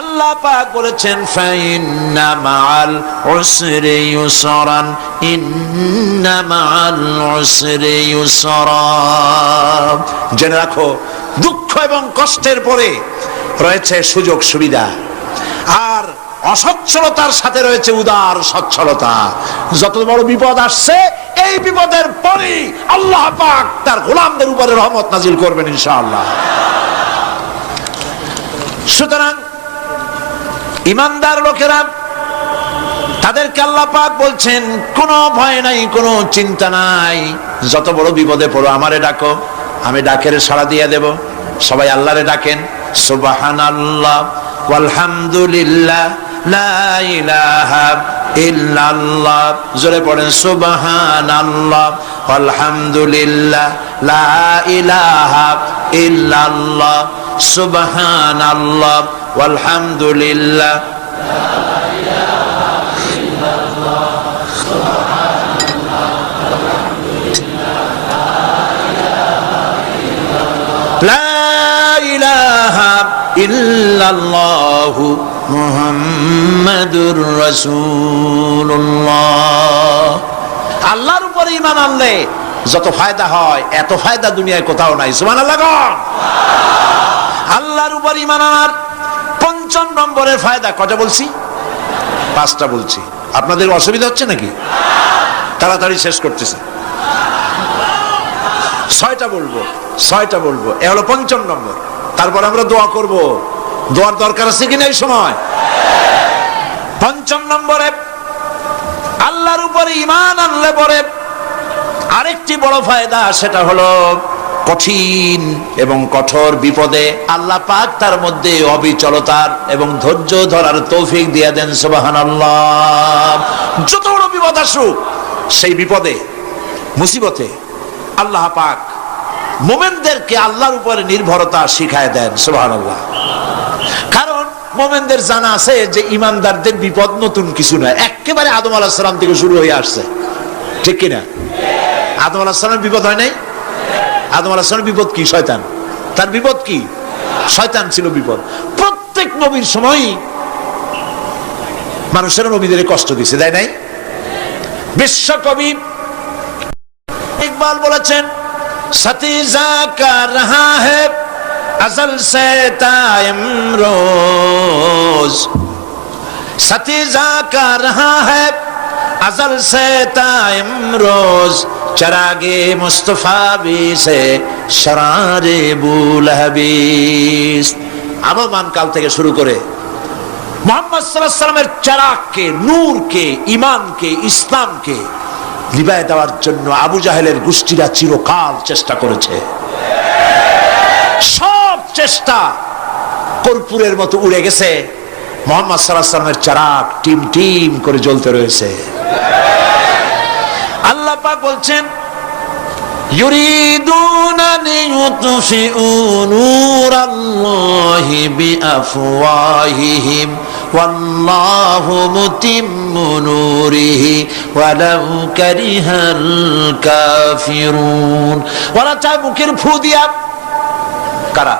আল্লাহ পাক বলেছেন, ফাইন্না মাআল উসরি ইউসরান, ইন্না মাআল উসরি ইউসরা। জেনে রাখো, দুঃখ এবং কষ্টের পরে রয়েছে সুযোগ সুবিধা, আর অসচ্ছলতার সাথে রয়েছে উদার সচ্ছলতা। যত বড় বিপদ আসছে, এই বিপদের পরে আল্লাহ পাক তার গোলামদের উপরে রহমত নাজিল করবেন ইনশাআল্লাহ। সুতরাং ইমানদার লোকেরা, তাদেরকে আল্লাহ পাক বলছেন, কোনো ভয় নাই, কোনো চিন্তা নাই, যত বড় বিপদে পড়ো আমারে ডাকো, আমি ডাকের সাড়া দিয়ে দেব। সবাই আল্লাহরে ডাকেন। সুবহানাল্লাহ ওয়ালহামদুলিল্লাহ লা ইলাহা ইল্লাল্লাহ। জোরে পড়েন, সুবহানাল্লাহ ওয়ালহামদুলিল্লাহ লা ইলাহা ইল্লাল্লাহ, সুবহানাল্লাহ ওয়ালহামদুলিল্লাহ লা ইলাহা ইল্লাল্লাহু মুহাম্মাদুর রাসূলুল্লাহ। আল্লাহর উপরে ঈমান আনলে যত ফায়দা হয়, এত ফায়দা দুনিয়ায় কোথাও নাই। সুবহানাল্লাহ। আল্লাহর উপর ঈমান আনার ৫ম নম্বরের ফায়দা কটা বলছি? 5টা বলছি। আপনাদের অসুবিধা হচ্ছে নাকি? তাড়াতাড়ি শেষ করতেছে। 6টা বলবো, 6টা বলবো। এ হলো ৫ম নম্বর। তারপর আমরা দোয়া করব। দোয়ার দরকার আছে কিনা এই সময়? ৫ম নম্বরে আল্লাহর উপরে ঈমান আনলে পরে আরেকটি বড় ফায়দা, সেটা হলো কঠিন এবং কঠোর বিপদে আল্লাহ পাক তার মধ্যে অবিচলতার এবং ধৈর্য ধরার তৌফিক দিয়ে দেন। সুবহানাল্লাহ। যত বড় বিপদ আসুক, সেই বিপদে মুসিবতে আল্লাহ পাক মুমিনদেরকে আল্লাহর উপরে নির্ভরতা শিখায় দেন। সুবহানাল্লাহ। কারণ মুমিনদের জানা আছে যে ইমানদারদের বিপদ নতুন কিছু নয়, একেবারে আদম আলাইহিস সালাম থেকে শুরু হয়ে আসছে। ঠিক কিনা? আদম আলাইহিস সালামের বিপদ হয় নাই? আদম আলাইহিস সালামের বিপদ কি? শয়তান। তার বিপদ কি? শয়তান ছিল বিপদ। প্রত্যেক নবীর সময় মানুষের নবীদের কষ্ট দিয়েছে, তাই নাই? বিশ্বকবি ইকবাল বলেছেন, সতীজা কা রহা है अजल से तायम रोज, सतीजा का रहा है अजल से तायम रोज, चरागे मुस्तफा भी से शरारे बुलहबीस। আবহমান কাল থেকে শুরু করে মুহাম্মদ সাল্লাল্লাহু আলাইহি ওয়াসাল্লামের চারাগকে, নূরকে, ঈমানকে, ইসলামকে নিভায় দেওয়ার জন্য আবু জাহেলের গোষ্ঠীরা চিরকাল চেষ্টা করেছে। সব চেষ্টা কর্পূরের মতো উড়ে গেছে, মুহাম্মদ সাল্লাল্লাহু আলাইহি ওয়াসাল্লামের চিরাগ টিম টিম করে জ্বলতে রয়েছে। আল্লাহ পাক বলছেন, ইউরিদুনা লিইউতফিউ নূরাল্লাহি বিআফওয়াহিহিম ওয়াল্লাহু মুতিম্মু নূরিহি ওয়ালাউ কারিহাল কাফিরুন। ওরা চায় মুখের ফু দিয়া, কারা?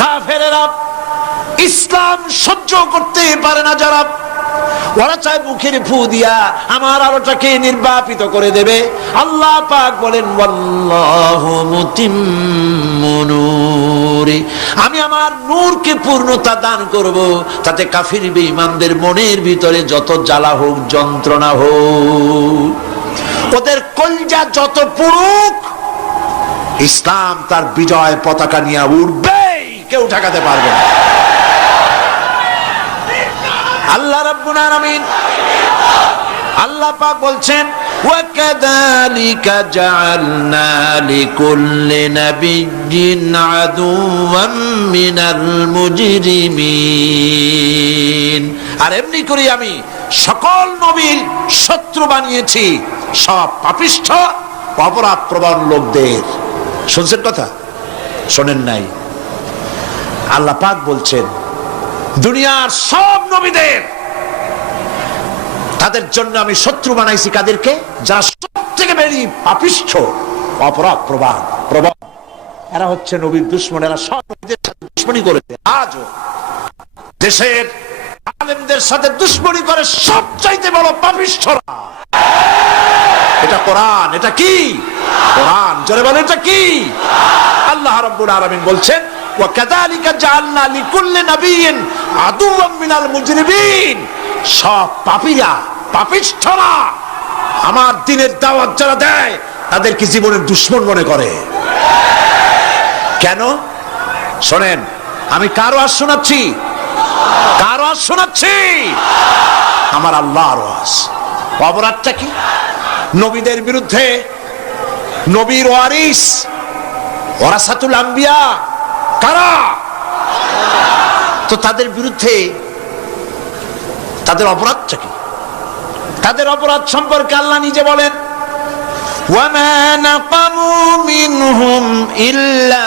কাফেরেরা, ইসলাম সহ্য করতে পারে না যারা, ওরা চায় মুখের ফু দিয়া আমার আলোটাকে নির্বাপিত করে দেবে। আল্লাহ পাক বলেন, ওয়াল্লাহু মুতিম্মু নূরি, আমি আমার নূরকে পূর্ণতা দান করব, তাতে কাফির বেঈমানদের মনের ভিতরে যত জ্বালা হোক, যন্ত্রণা হোক, ওদের কলজা যত পুরুক, ইসলাম তার বিজয় পতাকা নিয়ে উঠবে, কেউ ঠেকাতে পারবে না। আল্লাহ রাব্বুল আলামিন, আল্লাহ পাক বলছেন, ওয়াকাযালিকা জাআলনা লিকুল্লি নাবিয়্যিন আদুওয়াম মিনাল মুজরিমিন, আর এমনি করে আমি সকল নবীর শত্রু বানিয়েছি সব পাপিষ্ঠ অপরাধ প্রবণ লোকদের। শুনছেন কথা? শোনেন নাই? আল্লাহ পাক বলছেন, দুনিয়ার সব নবীদের, তাদের জন্য আমি শত্রু বানাইছি কাদেরকে? যারা সব থেকে বেশি পাপিষ্ঠ অপরাধ প্রবণ। এরা হচ্ছে নবীর দুশমন, এরা সব নবীদের সাথে দুশমনি করেছে। আজও দেশের আলেমদের সাথে দুশমনি করে সবচাইতে বড় পাপিষ্ঠরা। এটা কোরআন, এটা কি কোরআন? জোরে বলেন, এটা কি? আল্লাহ রাব্বুল আলামিন বলছেন, ওয়াকাযালিকা জাআলনা লিকুল্লি নাবিয়্যিন আদুওয়াম মিনাল মুজরিমিন, সব পাপীরা, পাপিষ্ঠরা আমার দ্বীনের দাওয়াত যারা দেয় তাদেরকে জীবনের দুশমন মনে করে। কেন? শোনেন, আমি কার ওয়াজ শোনাচ্ছি? কার ওয়াজ শোনাচ্ছি? আমার আল্লাহর ওয়াজ। অপরাধটা কি? নবীদের বিরুদ্ধে, নবীর ওয়ারিস ওয়ারাসাতুল আম্বিয়া কারা, তো তাদের বিরুদ্ধে তাদের অপরাধটা কি? তাদের অপরাধ সম্পর্কে আল্লাহ নিজে বলেন, ওয়ামা নাকামু মিনহুম ইল্লা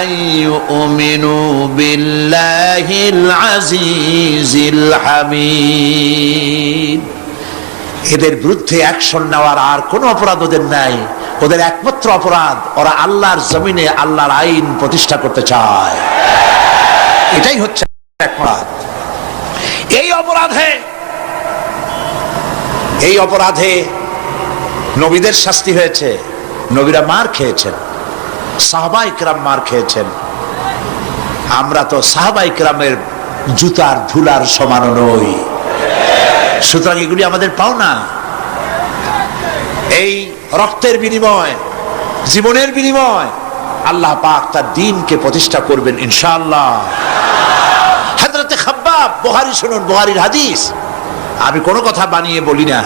আইয়ুমিনু বিল্লাহিল আজিজিল হামিদ। এদের বিরুদ্ধে অ্যাকশন নেওয়ার আর কোনো অপরাধ ওদের নাই। ওদের একমাত্র অপরাধ, ওরা আল্লাহর জমিনে আল্লাহর আইন প্রতিষ্ঠা করতে চায়। এটাই হচ্ছে অপরাধ। এই অপরাধে নবীদের শাস্তি হয়েছে, নবীরা মার খেয়েছেন, সাহাবায়ে কেরাম মার খেয়েছেন। আমরা তো সাহাবায়ে কেরামের জুতার ধুলার সমান নই, সুতরাং এগুলি আমাদের পাওনা। এই রক্তের বিনিময়, জীবনের বিনিময় আল্লাহ পাক তার দ্বীনকে প্রতিষ্ঠা করবেন ইনশাআল্লাহ। হযরতে খাব্বাব, বুখারী শুনুন, বুখারীর হাদিস। আমি কোনো কথা বানিয়ে বলি না,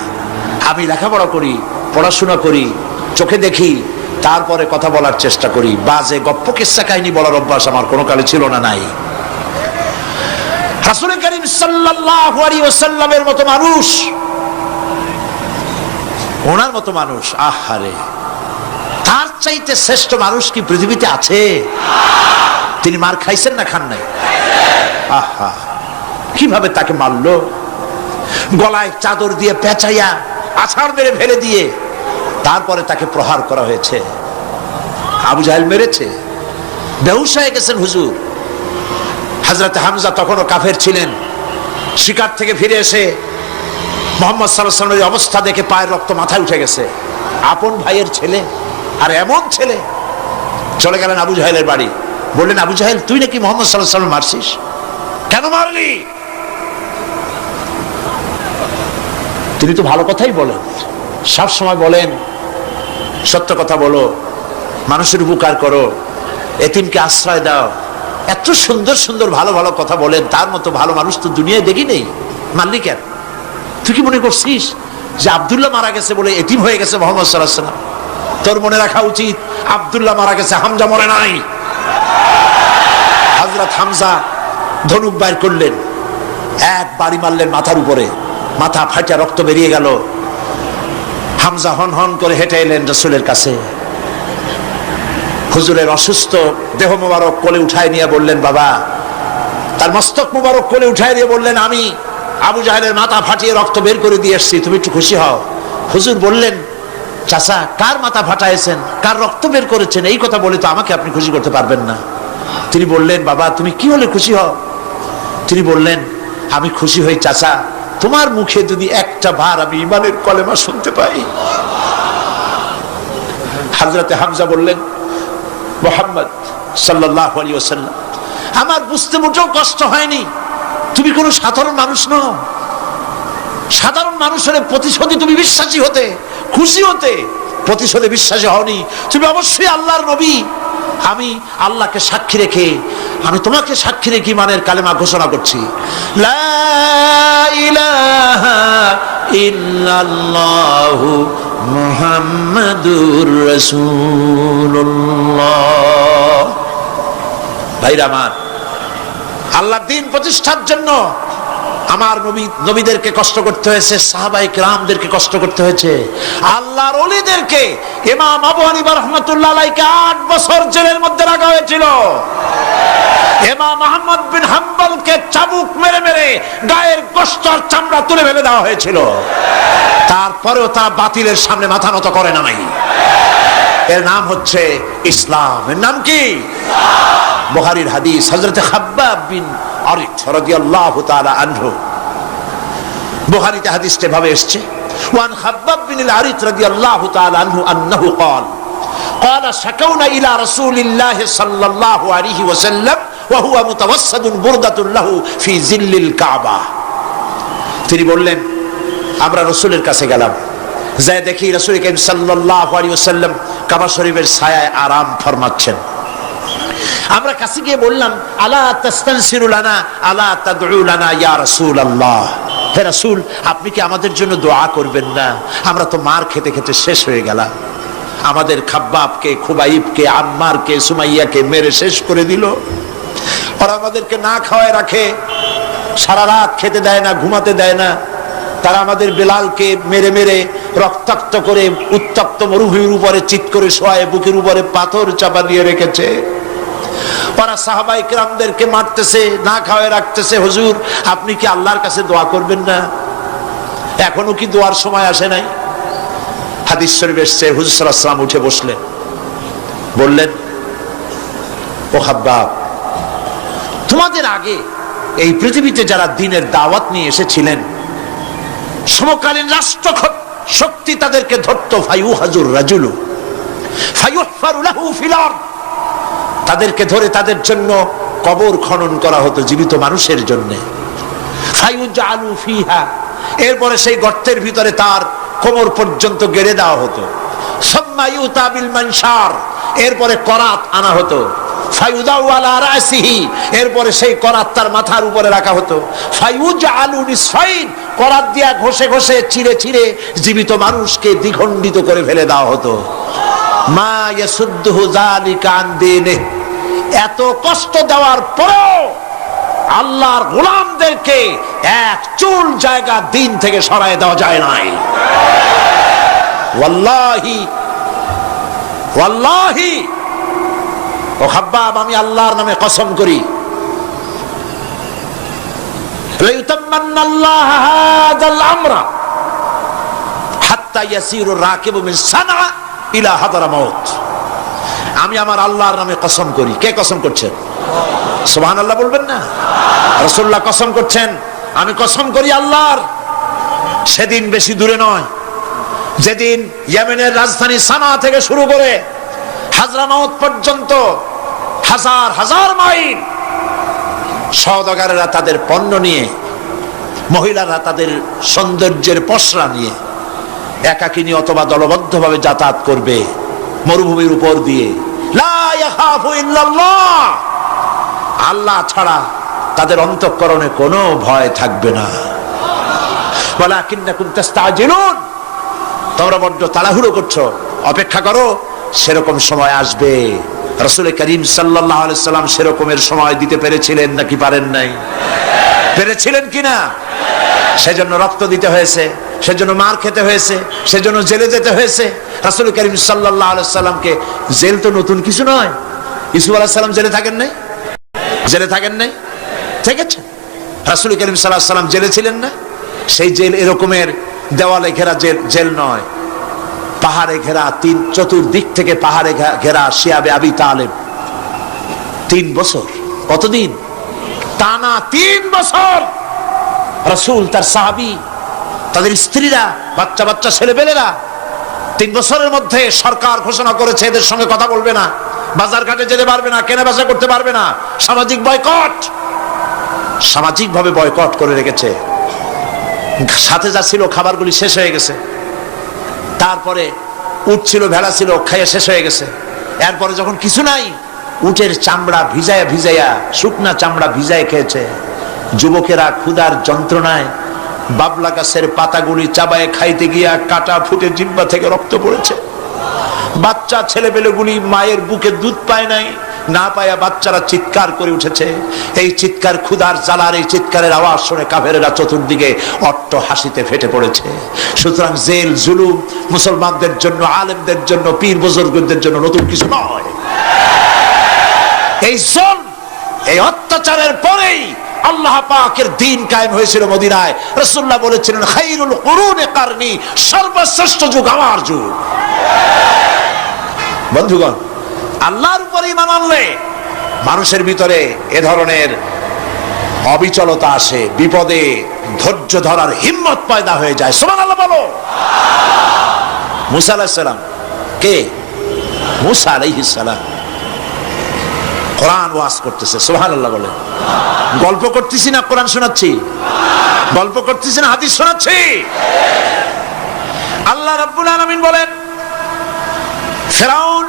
আমি লেখাপড়া করি, পড়াশোনা করি, চোখে দেখি, তারপরে কথা বলার চেষ্টা করি। বাজে গপ্প কিস্সা কাহিনী বলার অভ্যাস আমার কোনো কালে ছিল না, নাই। রাসূল করিম সাল্লাল্লাহু আলাইহি ওয়াসাল্লামের মতো মানুষ, ওনার মতো মানুষ, আহারে, তার চাইতে শ্রেষ্ঠ মানুষ কি পৃথিবীতে আছে? তিনি মার খাইছেন না খান নাই? আহা, কিভাবে তাকে মারলো! গলায় চাদর দিয়ে পেঁচাইয়া আছাড় মেরে ফেলে দিয়ে তারপরে তাকে প্রহার করা হয়েছে। আবু জাহেল মেরেছে, বেহুশ হয়ে গেছেন হুজুর। হযরত হামজা তখনও কাফের ছিলেন। শিকার থেকে ফিরে এসে মুহাম্মদ সাল্লাল্লাহু আলাইহি ওয়াসাল্লামের অবস্থা দেখে পায়ের রক্ত মাথায় উঠে গেছে। আপন ভাইয়ের ছেলে, আর এমন ছেলে। চলে গেলেন আবু জাহেলের বাড়ি, বললেন, আবু জাহেল, তুই নাকি মুহাম্মদ সাল্লাল্লাহু আলাইহি ওয়াসাল্লাম মারছিস? কেন মারলি? তিনি তো ভালো কথাই বলেন, সব সময় বলেন সত্য কথা বলো, মানুষের উপকার করো, এতিমকে আশ্রয় দাও। এত সুন্দর সুন্দর ভালো ভালো কথা বলেন, তার মতো ভালো মানুষ তো দুনিয়ায় দেখি নেই। মারলি কেন? তুই কি মনে করছিস যে আব্দুল্লাহ মারা গেছে বলে এতিম হয়ে গেছে মুহাম্মদ সাল্লাল্লাহু আলাইহি ওয়াসাল্লাম। তোর মনে রাখা উচিত আব্দুল্লাহ মারা গেছে, হামজা মরে নাই। হযরত হামজা ধনুক বাইর করলেন, এক বাড়ি মারলেন মাথার উপরে, মাথা ফাটা রক্ত বেরিয়ে গেল। হামজা হন হন করে হেঁটে এলেন রাসূলের কাছে। হুজুরের অসুস্থ দেহ মোবারক কোলে উঠায় নিয়ে বললেন, বাবা, তার মস্তক মোবারক কোলে উঠায় নিয়ে বললেন, আমি আবু জাহেলের মাথা ফাটিয়ে রক্ত বের করে দিয়ে এসেছি, তুমি একটু খুশি হও। হুজুর বললেন, চাচা, কার মাথা ফাটাইছেন, কার রক্ত বের করেছেন, এই কথা বলে তো আমাকে আপনি খুশি করতে পারবেন না। তিনি বললেন, বাবা, তুমি কি হলে খুশি হও? তিনি বললেন, আমি খুশি হই চাচা, তোমার মুখে যদি একটা বার আমি ঈমানের কলেমা শুনতে পাই। হযরতে হামজা বললেন, মুহাম্মদ সাল্লাল্লাহু আলাইহি ওয়াসাল্লাম, আমার বুঝতে মোটেও কষ্ট হয়নি, তুমি কোনো সাধারণ মানুষ নও। সাধারণ মানুষের প্রতিশোধে তুমি বিশ্বাসী হতে, খুশি হতে, প্রতিশোধে বিশ্বাসী হওনি, তুমি অবশ্যই আল্লাহর নবী। আমি আল্লাহকে সাক্ষী রেখে, আমি তোমাকে সাক্ষী রেখে ঈমানের কালেমা ঘোষণা করছি, লা ইলাহা ইল্লাল্লাহু মুহাম্মাদুর রাসূলুল্লাহ। ভাইরা আমার, আল্লাহর দ্বীন প্রতিষ্ঠার জন্য আমার নবীদেরকে কষ্ট করতে হয়েছে, সাহাবায়ে কেরামদেরকে কষ্ট করতে হয়েছে, আল্লাহর ওলিদেরকে। ইমাম আবু হানিফা রাহমাতুল্লাহ আলাইহিকে 8 বছর জেলের মধ্যে রাখা হয়েছিল। ইমাম আহমদ বিন হাম্বলকে চাবুক মেরে মেরে গায়ের গোশত আর চামড়া তুলে ফেলে দেওয়া হয়েছিল। তারপরেও তারা বাতিলের সামনে মাথা নত করে নাই। এর নাম হচ্ছে ইসলাম। এর নাম কি? বুখারীর হাদিস, হযরত খাব্বাব বিন আরিত রাদিয়াল্লাহু তাআলা আনহু, বুখারীতে হাদিসটা ভাবে এসেছে, ওয়ান খাব্বাব বিন আরিত রাদিয়াল্লাহু তাআলা আনহু আন্নাহু قال قال شكونا الى رسول الله صلى الله عليه وسلم وهو متوسد بردة له في ظل الكعبة। তিনি বললেন, আমরা রাসূলের কাছে গেলাম, যাই দেখি রাসূল কারীম সাল্লাল্লাহু আলাইহি ওয়াসাল্লাম কাবা শরীফের ছায়ায় আরাম ফরমাচ্ছেন। আমরা কাছে গিয়ে বললাম, আলা তাস্তানসিরু লানা আলা তাদউ লানা ইয়া রাসূলুল্লাহ, হে রাসূল, আপনি কি আমাদের জন্য দোয়া করবেন না? আমরা তো মার খেতে খেতে শেষ হয়ে গেলাম। আমাদের খাব্বাবকে, খুবাইবকে, আম্মারকে, সুমাইয়াকে মেরে শেষ করে দিল। ওরা আমাদেরকে না খাওয়ায় রাখে, সারা রাত খেতে দেয় না, ঘুমাতে দেয় না। তারা আমাদের বেলালকে মেরে মেরে রক্তাক্ত করে উত্তপ্ত মরুভূমির উপরে চিৎ করে শোয়ায়, বুকের উপরে পাথর চাপা দিয়ে রেখেছে। ওরা সাহাবায়ে কেরামদেরকে মারতেছে, না খাওয়ায় রাখতেছে। হুজুর, আপনি কি আল্লাহর কাছে দোয়া করবেন না? এখনো কি দোয়ার সময় আসে নাই? হাদিস শরীফে এসেছে, হুজুর সাল্লাল্লাহু আলাইহি ওয়াসাল্লাম উঠে বসলেন, বললেন, ও খাব্বাব, তোমাদের আগে এই পৃথিবীতে যারা দ্বীনের দাওয়াত নিয়ে এসেছিলেন, সমকালীন রাষ্ট্র শক্তি তাদেরকে ধরতো, ফায়ুহাজুর রাজুলু ফায়ুহফারু লাহু ফিল আরদ, তাদেরকে ধরে তাদের জন্য কবর খনন করা হতো জীবিত মানুষের জন্য। ফায়ুজআলু ফিহা, এরপরে সেই গর্তের ভিতরে তার কোমর পর্যন্ত গেড়ে দেওয়া হতো। সুম্মা ইউতা বিল মানশার, এরপরে করাত আনা হতো। ফায়ুদাউ আলা রাসিহি, এরপরে সেই করাত তার মাথার উপরে রাখা হতো। ফায়ুজআলু নিসফাইন, করাত দিয়া ঘষে ঘষে চিড়ে চিড়ে জীবিত মানুষকে দ্বিখণ্ডিত করে ফেলে দেওয়া হতো। মা ইয়াসুদ্দুহু যালিকা আন দীনিহি, এত কষ্ট দেওয়ার পরেও আল্লাহর গোলামদেরকে এক চুল জায়গা দিন থেকে সরায় দেওয়া যায় নাই। ওয়াল্লাহি ওয়াল্লাহি, ও খাব্বাব, আমি আল্লাহর নামে কসম করি, লাইউতাম্মান্নাল্লাহু হাযাল আমরা হাত্তা ইয়াসিরুর রাকিবু মিন সানআ ইলা হাদরামাউত। আমি আমার আল্লাহর নামে কসম করি। কে কসম করছেন? সুবহানাল্লাহ বলবেন না? রাসূলুল্লাহ কসম করছেন, আমি কসম করি আল্লাহর, সেদিন বেশি দূরে নয়, যেদিন ইয়েমেনের রাজধানী সানা থেকে শুরু করে হাজরামাউত পর্যন্ত হাজার হাজার মাইল সওদাগরেরা তাদের পণ্য নিয়ে, মহিলারা তাদের সৌন্দর্যের পসরা নিয়ে একাকিনী অথবা দলবদ্ধভাবে যাতায়াত করবে মরুভূমির উপর দিয়ে। লা ইয়াখাফু ইল্লাল্লাহ, আল্লাহ ছাড়া তাদের অন্তঃকরণে কোনো ভয় থাকবে না। ওয়ালাকিন্নাকুম তাস্তাজিলুন, তোমরা বড্ড তাড়াহুড়ো করছো, অপেক্ষা করো, সেরকম সময় আসবে। রাসূল করিম সাল্লাল্লাহু আলাইহি সাল্লাম সেরকমের সময় দিতে পেরেছিলেন নাকি পারেন নাই? পেরেছিলেন কিনা? সেজন্য রক্ত দিতে হয়েছে, সেজন্য মার খেতে হয়েছে, সেজন্য জেলে যেতে হয়েছে। রাসূল করিম সাল্লাল্লাহু আলাইহি সাল্লামকে, জেল তো নতুন কিছু নয়। ইউসুফ আলাইহিস সালাম জেলে থাকেন নাই? জেলে থাকেন নাই? থেকেছেন। রাসূল করিম সাল্লাল্লাহু আলাইহি সাল্লাম জেলে ছিলেন না? সেই জেল এরকমের দেওয়ালে ঘেরা জেল নয়, পাহাড়ে ঘেরা, চতুর্দিক থেকে পাহাড়ে ঘেরা শিয়াবে আবি তালেব 3 বছর। কতদিন? টানা 3 বছর। রাসূল, তার সাহাবী, তাদের স্ত্রীরা, বাচ্চা বাচ্চা ছেলেপেলেরা 3 বছরের মধ্যে সরকার ঘোষণা করেছে এদের সঙ্গে কথা বলবে না, বাজার ঘাটে যেতে পারবে না, কেনা বেচা করতে পারবে না, সামাজিক বয়কট, সামাজিকভাবে বয়কট করে রেখেছে। সাথে যা ছিল খাবারগুলি শেষ হয়ে গেছে। তারপরে উট ছিল, ভেড়া ছিল, খাইয়ে শেষ হয়ে গেছে। এরপরে যখন কিছু নাই, উটের চামড়া ভিজায়া ভিজায়া, শুকনা চামড়া ভিজায় খেয়েছে। যুবকেরা ক্ষুধার যন্ত্রণায় বাবলা গাছের পাতাগুলি চাবায় খাইতে গিয়া কাটা ফুটে জিহ্বা থেকে রক্ত পড়েছে। বাচ্চা ছেলেপেলেগুলি মায়ের বুকে দুধ পায় নাই, না পায়া বাচ্চারা চিৎকার করে উঠেছে। এই চিৎকার, ক্ষুধার জ্বালার এই চিৎকারের আওয়াজ শুনে কাফেরেরা চতুর্দিকে অট্ট হাসিতে ফেটে পড়েছে। সুতরাং জেল জুলুম মুসলমানদের জন্য, আলেমদের জন্য, পীর বুজুর্গদের জন্য নতুন কিছু নয়। এই জুলম, এই অত্যাচারের পরেই আল্লাহ পাকের দ্বীন কায়েম হয়েছিল মদিনায়। রাসূলুল্লাহ বলেছিলেন, খায়রুল কুরুনি কারনি, সর্বশ্রেষ্ঠ যুগ আমার যুগ। বন্ধুগণ, আল্লাহর উপর ঈমান আনলে মানুষের ভিতরে এ ধরনের অবিচলতা আসে, বিপদে ধৈর্য ধরার হিম্মত পয়দা হয়ে যায়। সুবহানাল্লাহ বলো। মুসা আলাইহিস সালাম কে? মুসা আলাইহিস সালাম কোরআন ওয়াজ করতেছে। সুবহানাল্লাহ বলে। গল্প করতেছি না কোরআন শোনাচ্ছি? গল্প করতেছি না হাদিস শোনাচ্ছি? আল্লাহ রাব্বুল আলামিন বলেন, ফিরআউন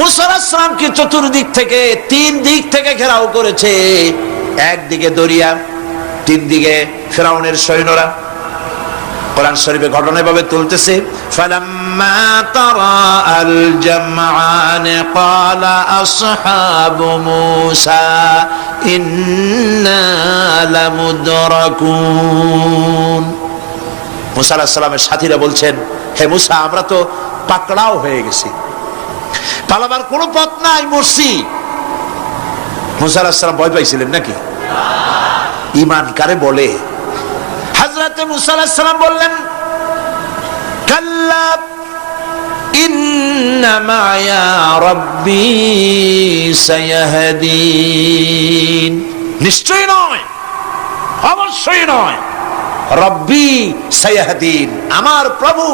মুসা আলাইহিস সালামকে চতুর্দিক থেকে, 3 দিক থেকে ঘেরাও করেছে। একদিকে দরিয়া, 3 দিকে ফিরআউনের সৈন্যরা। কোরআন শরীফে ঘটনা এভাবে তুলতেছে, ফালাম্মা তারাআল জামআন ক্বালা আসহাবু মূসা ইন্না লামুদরাকুন। মূসা আলাইহিস সালামের সাথীরা বলছেন, হে মূসা, আমরা তো পাকড়াও হয়ে গেছি, পালাবার কোনো পথ নাই, মরছি। মূসা আলাইহিস সালাম ভয় পাইছিলেন নাকি? ঈমান কারে বলে? হযরত মূসা আলাইহিস সালাম বললেন, কাল্লা ইন্না মা'য়া রাব্বী সায়াহদিন। নিশ্চয় নয়, অবশ্যই নয়, রব্বী সায়াহদিন, আমার প্রভু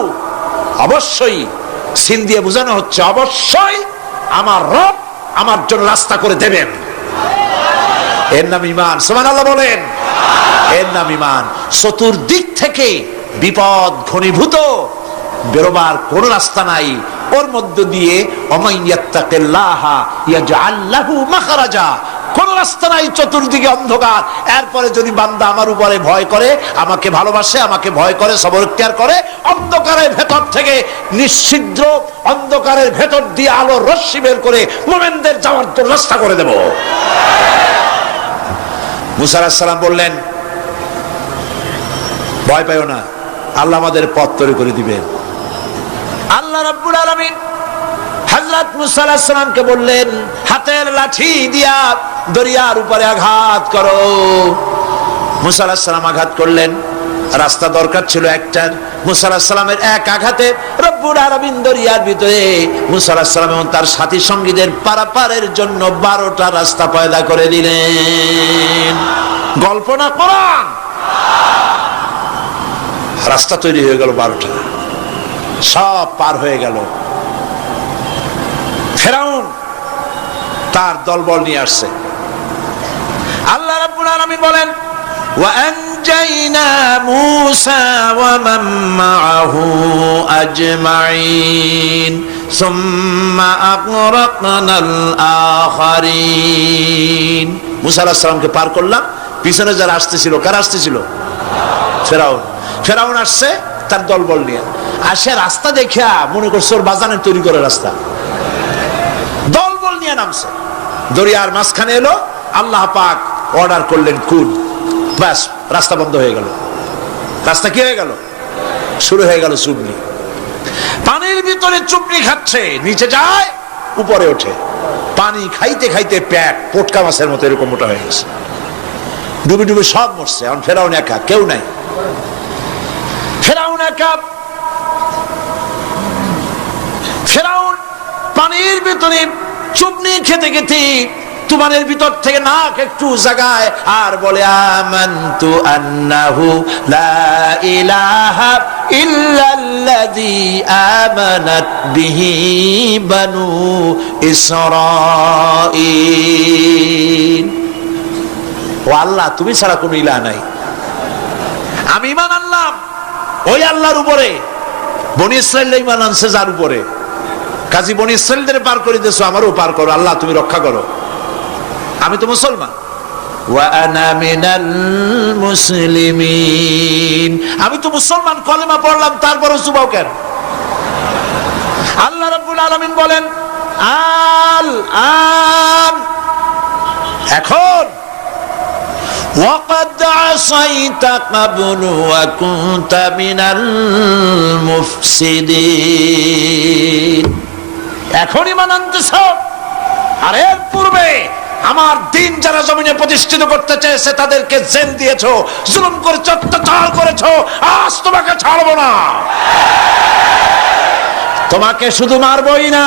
অবশ্যই, সিন দিয়ে বোঝানো হচ্ছে অবশ্যই আমার রব আমার জন্য রাস্তা করে দেবেন। এর নাম ঈমান। সুবহানাল্লাহ বলেন। এর নাম ঈমান। চতুর্দিক থেকে বিপদ ঘনীভূত, বেরোবার কোন রাস্তা নাই। ওর মধ্য দিয়ে ওমাইয়াত্তাকিল্লাহা ইয়াজআল লাহু মাখরাজা, কোন রাস্তা নাই, চতুর্দিকে অন্ধকার। এরপরে যদি বান্দা আমার উপরে ভয় করে, আমাকে ভালোবাসে, আমাকে ভয় করে, সবর ইখতিয়ার করে, অন্ধকারের ভেতর থেকে, নিশ্ছিদ্র অন্ধকারের ভেতর দিয়ে আলোর রশ্মি বের করে মুমিনদের যাওয়ার জন্য রাস্তা করে দেব। মূসা আলাইহিস সালাম বললেন, ভয় পাইও না, আল্লাহ আমাদের পথ তৈরি করে দিবেন। আল্লাহ রাব্বুল আলামিন হযরত মূসা আলাইহিস সালামকে বললেন, হাতের লাঠি দিয়া দরিয়ার উপরে আঘাত করো। মূসা আলাইহিস সালাম আঘাত করলেন। রাস্তা দরকার ছিল একটার। মূসা আলাইহিস সালামের এক আঘাতে রব্বুল আলামিন দরিয়ার ভিতরে মূসা আলাইহিস সালাম এবং তার সাথী সঙ্গীদের পারাপারের জন্য 12টা রাস্তা পয়দা করে দিলেন। গল্প না কোরআন। রাস্তা তৈরি হয়ে গেল 12টা, সব পার হয়ে গেল। ফিরআউন তার দলবল নিয়ে আসছে। আল্লাহ রাব্বুল আলামিন বলেন, ওয়া আনজাইনা মূসা ওয়া মান মাআহু আজমাইন সুম্মা আগরাকনাল আখারিন। মূসা আলাইহিস সালামকে পার করলাম, পিছনে যারা আসতেছিল, কারা আসতেছিল? ফিরআউন। ফিরআউন আসছে, তার দলবল নিয়ে আসে, রাস্তা দেখিয়া মনে করছে ওর বাজানের তৈরি করে রাস্তা, দলবল নিয়ে নামছে, দরিয়ার মাঝখানে এলো, আল্লাহ পাক অর্ডার করলেন কুল, ব্যাস রাস্তা বন্ধ হয়ে গেল। রাস্তা কি হয়ে গেল? শুরু হয়ে গেল চুবনি। পানির ভিতরে চুবনি খাচ্ছে, নিচে যায় উপরে ওঠে, পানি খাইতে খাইতে পেট পটকা মাছের মতো এরকম মোটা হয়ে গেছে, ডুবে ডুবে সব মরছে। এখন ফেরাউন একা, কেউ নাই, ফেরাউন একা। ফেরাউন পানির ভিতরে চুবনি খেতে খেতে তুমানের ভিতর থেকে নাক একটু জাগায় আর বলে, আমানতু আন্নাহু লা ইলাহা ইল্লাল্লাযী আমানাত বিহি বানু ইসরাঈল। ও আল্লাহ, তুমি ছাড়া কোনো ইলাহ নাই, আমি ঈমান আনলাম ওই আল্লাহর উপরে। বনি ইসরাঈল ঈমান আনছে যার উপরে, কাজী বনি ইসরাঈলদের পার করে দিয়েছো, আমারও পার করো আল্লাহ, তুমি রক্ষা করো, আমি তো মুসলমান। ওয়া আনা মিনাল মুসলিমিন, আমি তো মুসলমান, কলেমা পড়লাম, তারপরও চুবাও কেন? আল্লাহ রাব্বুল আলামিন বলেন, আল আন, এখন ওয়াকাদ আসাইতা ক্বাবলু ওয়া কুনতা মিনাল মুফসিদিন, এখন ঈমান আনতেছ, আর এর পূর্বে আমার দিন যারা জমিনে প্রতিষ্ঠিত করতে চেয়েছে তাদেরকে জেল দিয়েছো, জুলুম করেছো, অত্যাচার করেছো, আজ তোমাকে ছাড়বো না। তোমাকে শুধু মারবই না,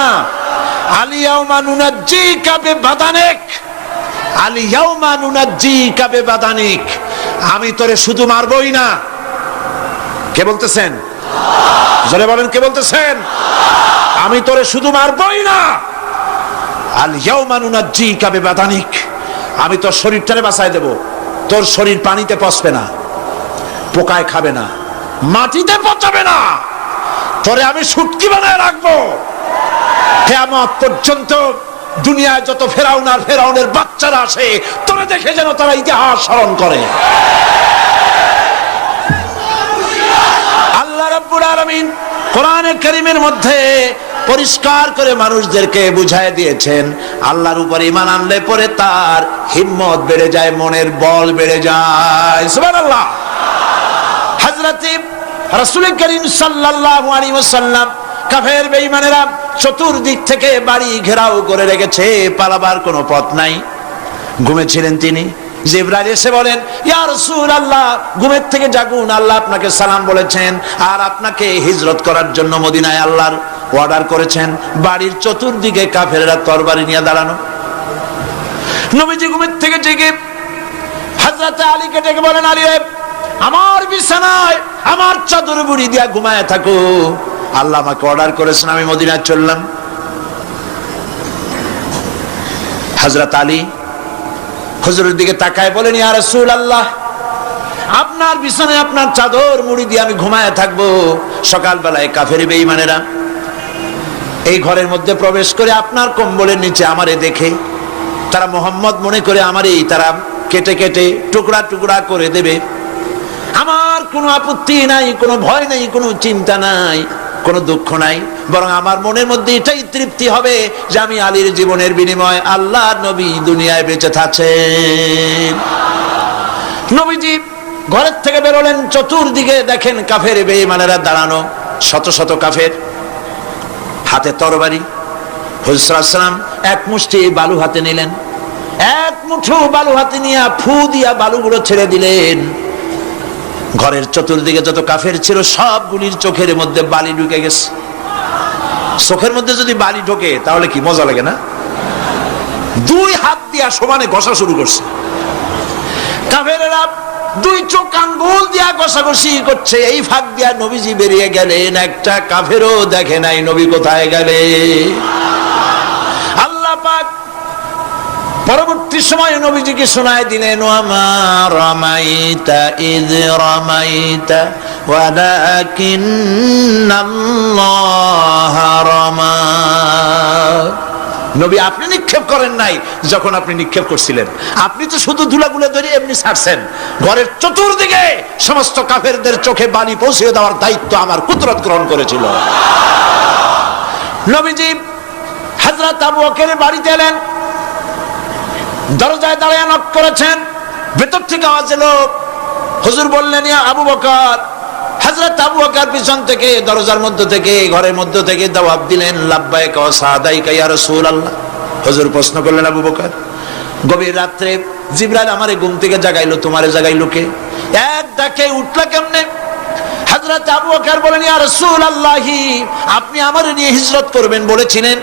আলিয়াউমা নুনাজ্জিকা বিবাদানিক, আলিয়াউমা নুনাজ্জিকা বিবাদানিক, আমি তোরে শুধু মারবই না। কে বলতেছেন? জোরে বলেন, কে বলতেছেন? আমি তোরে শুধু মারবই না, আল ইয়াউমা নুনাজ্জিকা বিবাদানিক, আমি তোর শরীরটারে বাঁচায় দেব, তোর শরীর পানিতে পচবে না, পোকায় খাবে না, মাটিতে পচাবে না, তোরে আমি শুটকি বানায় রাখবো কিয়ামত পর্যন্ত। দুনিয়ায় যত ফেরাউন আর ফেরাউনের বাচ্চারা আসে, তোরে দেখে যেন তারা ইতিহাস স্মরণ করে। আল্লাহ রাব্বুল আলামিন কোরআনে কারীমের মধ্যে পরিষ্কার করে মানুষদেরকে বুঝায় দিয়েছেন, আল্লাহর উপর ঈমান আনলে পরে তার হিম্মত বেড়ে যায়, মনের বল বেড়ে যায়। সুবহানাল্লাহ। হযরত রাসূল করিম সাল্লাল্লাহু আলাইহি ওয়াসাল্লাম কাফের বেঈমানেরা চতুর্দিক থেকে বাড়ি ঘেরাও করে রেখেছে, পালাবার কোনো পথ নাই। ঘুমেছিলেন তিনি, জিবরাইল এসে বলেন, ইয়া রাসূলুল্লাহ, ঘুমের থেকে জাগুন, আল্লাহ আপনাকে সালাম বলেছেন আর আপনাকে হিজরত করার জন্য মদিনায় আল্লাহর অর্ডার করেছেন। বাড়ির চতুর্দিকে কাফেররা তরবারি নিয়ে দাঁড়ানো। নবীজি ঘুমের থেকে জেগে হযরত আলীকে ডেকে বলেন, আলী রে, আমার বিছানায় আমার চাদর মুড়ি দিয়া ঘুমায় থাকো, আল্লাহ আমাকে অর্ডার করেছেন, আমি মদিনায় চললাম। হযরত আলী হুজুরের দিকে তাকায় বলেন, ইয়া রাসূলুল্লাহ, আপনার বিছানায় আপনার চাদর মুড়ি দিয়ে আমি ঘুমায় থাকবো, সকালবেলায় কাফের বেঈমানেরা এই ঘরের মধ্যে প্রবেশ করে আপনার কম্বলের নিচে আমারে দেখে তারা মোহাম্মদ মনে করে আমারই তারা কেটে কেটে টুকরা টুকরা করে দেবে। আমার কোনো আপত্তি নাই, কোনো ভয় নাই, কোনো চিন্তা নাই, কোনো দুঃখ নাই, বরং আমার মনের মধ্যে এটাই তৃপ্তি হবে যে আমি আলীর জীবনের বিনিময়ে আল্লাহর নবী দুনিয়ায় বেঁচে থাকেন। নবীজি ঘরের থেকে বেরোলেন, চতুর্দিকে দেখেন কাফের বেঈমানেরা দাঁড়ানো, শত শত কাফের, হাতে তরবারি। হুজুর সাল্লাল্লাহু আলাইহি ওয়াসাল্লাম এক মুষ্টি বালু হাতে নিলেন, এক মুঠো বালু হাতে নিয়ে ফু দিয়া বালুগুলো ছেড়ে দিলেন। ঘরের চতুর্দিকে যত কাফের ছিল সবগুলির চোখের মধ্যে বালি ঢুকে গেছে। চোখের মধ্যে যদি বালি ঢোকে তাহলে কি মজা লাগে না? দুই হাত দিয়া সমানে ঘষা শুরু করছে কাফেরেরা, দুই চোখ আঙ্গুল দিয়া ঘষাঘষি করছে। এই ফাঁক দিয়া নবীজি বেরিয়ে গেলেন, একটা কাফেরও দেখে নাই নবী কোথায় গেলে। আল্লাহ পাক পরবর্তী সময় নবীজিকে শোনায় দিলেন, ওয়ামা রামাইতা ইয রামাইতা ওয়ালাকিন্নাল্লাহ রামা। নবী আপনি নিক্ষেপ করেন নাই, যখন আপনি নিক্ষেপ করছিলেন আপনি তো শুধু ধুলাগুলো ধরে এমনি ছাড়ছেন। ঘরের চতুর্দিকে সমস্ত কাফেরদের চোখে বালি পৌঁছে দেওয়ার দায়িত্ব আমার কুদরত গ্রহণ করেছিল। নবীজি হযরত আবু বকরের বাড়িতে এলেন, দরজায় দাঁড়িয়ে নক করেছেন, ভেতর থেকে আওয়াজ এলো। হুজুর বললেন, ইয়া আবু বকর। হযরত আবু বকর পিছন থেকে দরজার মধ্য থেকে ঘরের মধ্য থেকে জবাব দিলেন, লাব্বাইকা ওয়া সাদাইকা ইয়া রাসূলুল্লাহ। হুজুর প্রশ্ন করলেন, আবু বকর, গভীর রাত্রে জিবরাইল আমারে ঘুম থেকে জাগাইলো, তোমারে জাগাইলো কে? এক ডাকে উঠলা কেমনে? হযরত আবু বকর বলেন, ইয়া রাসূলুল্লাহ, আপনি আমারে নিয়ে হিজরত করবেন বলেছিলেন,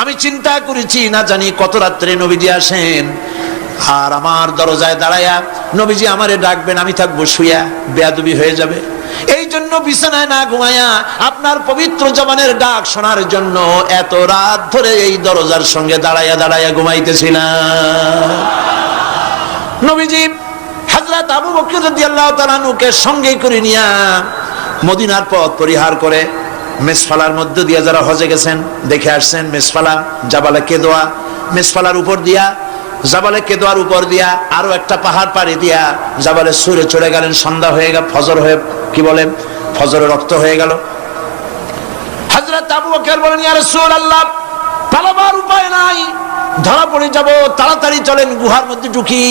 আমি চিন্তা করেছি না জানি কত রাত্রে নবীজি আসেন, আর আমার দরজায় দাঁড়ায়া নবীজি আমারে ডাকবেন, আমি থাকবো শুয়া, বেয়াদবি হয়ে যাবে। এই জন্য বিছানায় না ঘুমায়া আপনার পবিত্র জবানের ডাক শোনার জন্য এত রাত ধরে এই দরজার সঙ্গে দাঁড়ায়া দাঁড়ায়া ঘুমাইতেছিলাম। নবীজি হযরত আবু বকর রাদিয়াল্লাহু তাআলা আনহুকে সঙ্গে করে নিয়া মদিনার পথ পরিহার করে মেসফালার মধ্য দিয়ে, যারা হজে গেছেন দেখে আসছেন, মেসফালা জাবালে কেদোয়া, মেসফালার উপর দিয়া জাবালে কেদোয়ার উপর দিয়া আরো একটা পাহাড় পাড়ি দিয়া জাবালে সুরে চড়ে গেলেন। সন্ধ্যা হয়ে গেল, ফজর হয়ে কি বলেন, ফজরের রক্ত হয়ে গেল। হযরত আবু বকর বলেন, ইয়া রাসূলুল্লাহ, পালাবার উপায় নাই, ধরা পড়ে যাব, তাড়াতাড়ি চলেন গুহার মধ্যে ঢুকি।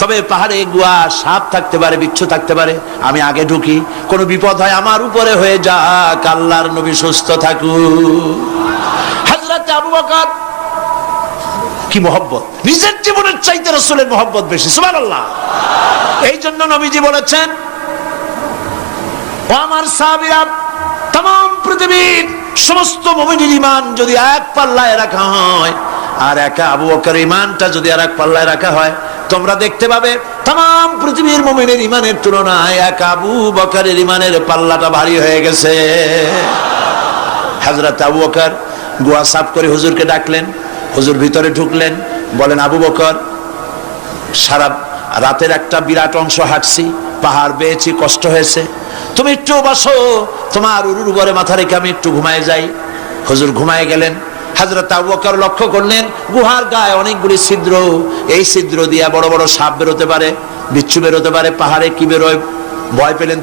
তবে পাহাড়ে গুহা, সাপ থাকতে পারে, বিচ্ছু থাকতে পারে, আমি আগে ঢুকি, কোনো বিপদ হয় আমার উপরে হয়ে যাক, আল্লাহর নবী সুস্থ থাকুক। হযরত আবু বকর কি মহব্বত, নিজের জীবনের চাইতে রাসূলের মহব্বত বেশি, সুবহানাল্লাহ। এই জন্য নবীজি বলেছেন, ও আমার সাহাবীরা, तमाम পৃথিবীর সমস্ত মুমিনের ঈমান যদি এক পাল্লায় রাখা হয়, আর একা আবু বকরের ঈমানটা যদি আর এক পাল্লায় রাখা হয়, তোমরা দেখতে পাবে तमाम পৃথিবীর মুমিনের ঈমানের তুলনায় একা আবু বকরের ঈমানের পাল্লাটা ভারী হয়ে গেছে। হযরত আবু বকর গুহা সাফ করে হুজুরকে ডাকলেন, হুজুর ভিতরে ঢুকলেন, বলেন, আবু বকর, সারা রাতের একটা বিরাট অংশ হাঁটছি, পাহাড় বেয়েছি, কষ্ট হয়েছে, তুমি একটু বসো, তোমার উরুর উপরে মাথা রেখে আমি একটু ঘুমায় যাই। হুজুর ঘুমায় গেলেন। হযরত আবু বকর লক্ষ্য করলেন গুহার গায়ে অনেকগুলি ছিদ্র, এই ছিদ্র দিয়ে বড় বড় সাপ বেরোতে পারে, বিচ্ছু বেরোতে পারে, পাহাড়ে কি বেরোয় ভয় পেলেন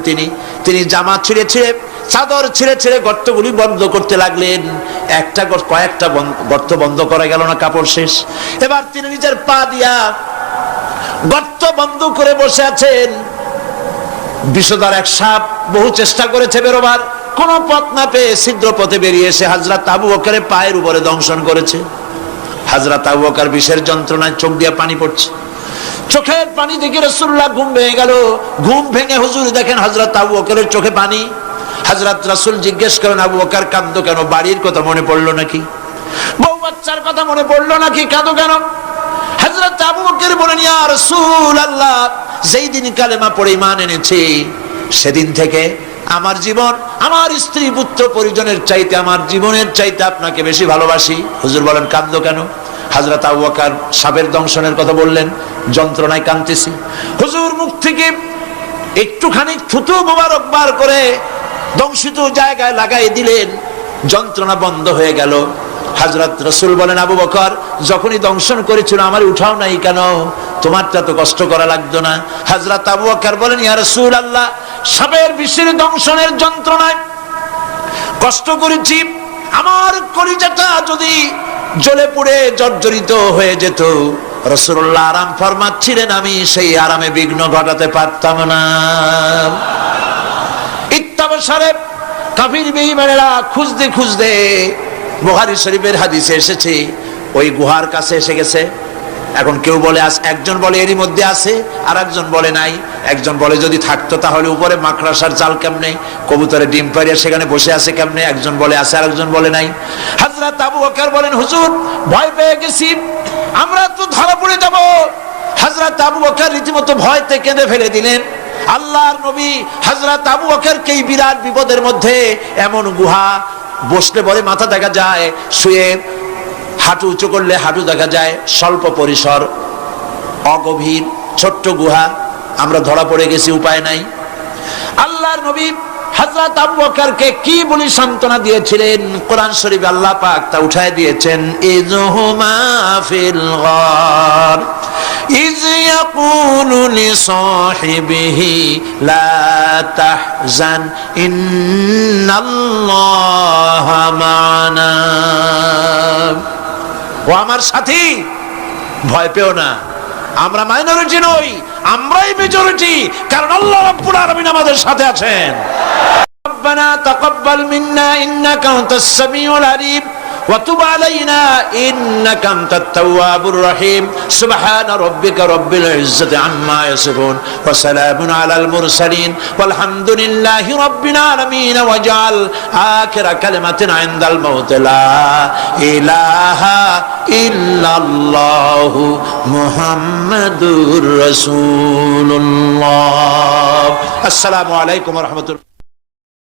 তিনি জামা ছিঁড়ে ছিঁড়ে, চাদর ছিঁড়ে ছিঁড়ে গর্তগুলি বন্ধ করতে লাগলেন। কয়েকটা গর্ত বন্ধ করা গেল না, কাপড় শেষ। এবার তিনি নিজের পা দিয়া গর্ত বন্ধ করে বসে আছেন। বিষধর এক সাপ বহু চেষ্টা করেছে বেরোবার, কোন পথ না পেয়ে ছিদ্র পথে বেরিয়ে এসে হযরত আবু বকরের পায়ের উপরে দংশন করেছে। হযরত আবু বকর বিষের যন্ত্রণায় চোখ দিয়ে পানি পড়ছে, চোখের পানি দেখে রাসূলুল্লাহ ঘুম ভেঙে গেল। ঘুম ভেঙে হুজুর দেখেন হযরত আবু বকরের চোখে পানি। হযরত রাসূল জিজ্ঞেস করেন, আবু বকর কাঁদো কেন? বাড়ির কথা মনে পড়লো নাকি? বউ বাচ্চার কথা মনে পড়লো নাকি? কাঁদো কেন? হযরত আবু বকর বলেন, ইয়া রাসূলুল্লাহ, যেই দিন কালেমা পড়ে ঈমান এনেছি, সেদিন থেকে আমার জীবন, আমার স্ত্রী পুত্র পরিজনের চাইতে, আমার জীবনের চাইতে আপনাকে বেশি ভালোবাসি। হুজুর বলেন, কাঁদো কেন? হযরত আবু বকর সাপের দংশনের কথা বললেন, যন্ত্রণায় কাঁদতেছি। হুজুর মুখ থেকে একটুখানি থুতু মোবারক বার করে দংশিত জায়গায় লাগাই দিলেন, যন্ত্রণা বন্ধ হয়ে গেল। হযরত রাসূল বলেন, আবু বকর, যখনই দংশন করেছিল আমার উঠাও নাই কেন? তোমারটা তো কষ্ট করা লাগতো না? হযরত আবু বকর বলেন, ইয়া রাসূলুল্লাহ, সাপের বিষের দংশনের যন্ত্রণায় কষ্ট করেছি, আমার কলিজাটা যদি জ্বলে পুড়ে জর্জরিত হয়ে যেত, রাসূলুল্লাহ আরাম ফরমাচ্ছিলেন, আমি সেই আরামে বিঘ্ন ঘটাতে পারতাম না। ইত্তাবসারে কাফির বেঈমানেরা খুঁজতে খুঁজতে, বুখারী শরীফের হাদিসে এসেছে, ওই গুহার কাছে এসে গেছে। এখন কেউ বলে একজন বলে এরই মধ্যে আছে, আর একজন বলে নাই। একজন বলে যদি থাকতো তাহলে উপরে মাকড়াসার জাল কেমনে, কবুতরের ডিম পাড়িয়ে সেখানে বসে আছে কেমনে? একজন বলে আছে, আর একজন বলে নাই। হযরত আবু বকর বলেন, হুজুর ভয় পেয়ে গেছি, আমরা তো ধরা পড়ে যাব। হযরত আবু বকর রীতিমতো ভয়তে কেঁদে ফেলে দিলেন। আল্লাহর নবী হযরত আবু বকরকে এই বিরাট বিপদের মধ্যে, এমন গুহা, বসলে পরে মাথা দেখা যায়, শুয়ে হাঁটু উঁচু করলে হাঁটু দেখা যায়, স্বল্প পরিসর, অগভীর ছোট্ট গুহা, আমরা ধরা পড়ে গেছি, উপায় নাই। আল্লাহর নবী হযরত আবু বকরকে কি বলি সান্ত্বনা দিয়েছিলেন, কোরআন শরীফে আল্লাহ পাক তা উঠায় দিয়েছেন। ইযহুমা ফিল গার ইয ইয়াকুলু লিসাহিবিহি লা তাহজান ইন্নাল্লাহা মা'না। ও আমার সাথী, ভয় পেও না, আমরা মাইনরিটি নই, আমরাই মেজরিটি, কারণ আল্লাহ রাব্বুল আলামিন আমাদের সাথে আছেন। ربنا تقبل منا إنك أنت السميع العليم وتب علينا إنك أنت التواب الرحيم سبحان ربك رب العزة عما يصفون وسلام على المرسلين والحمد لله رب العالمين واجعل آخر كلمة عند الموت لا إله إلا الله محمد رسول الله. السلام عليكم ورحمة الله.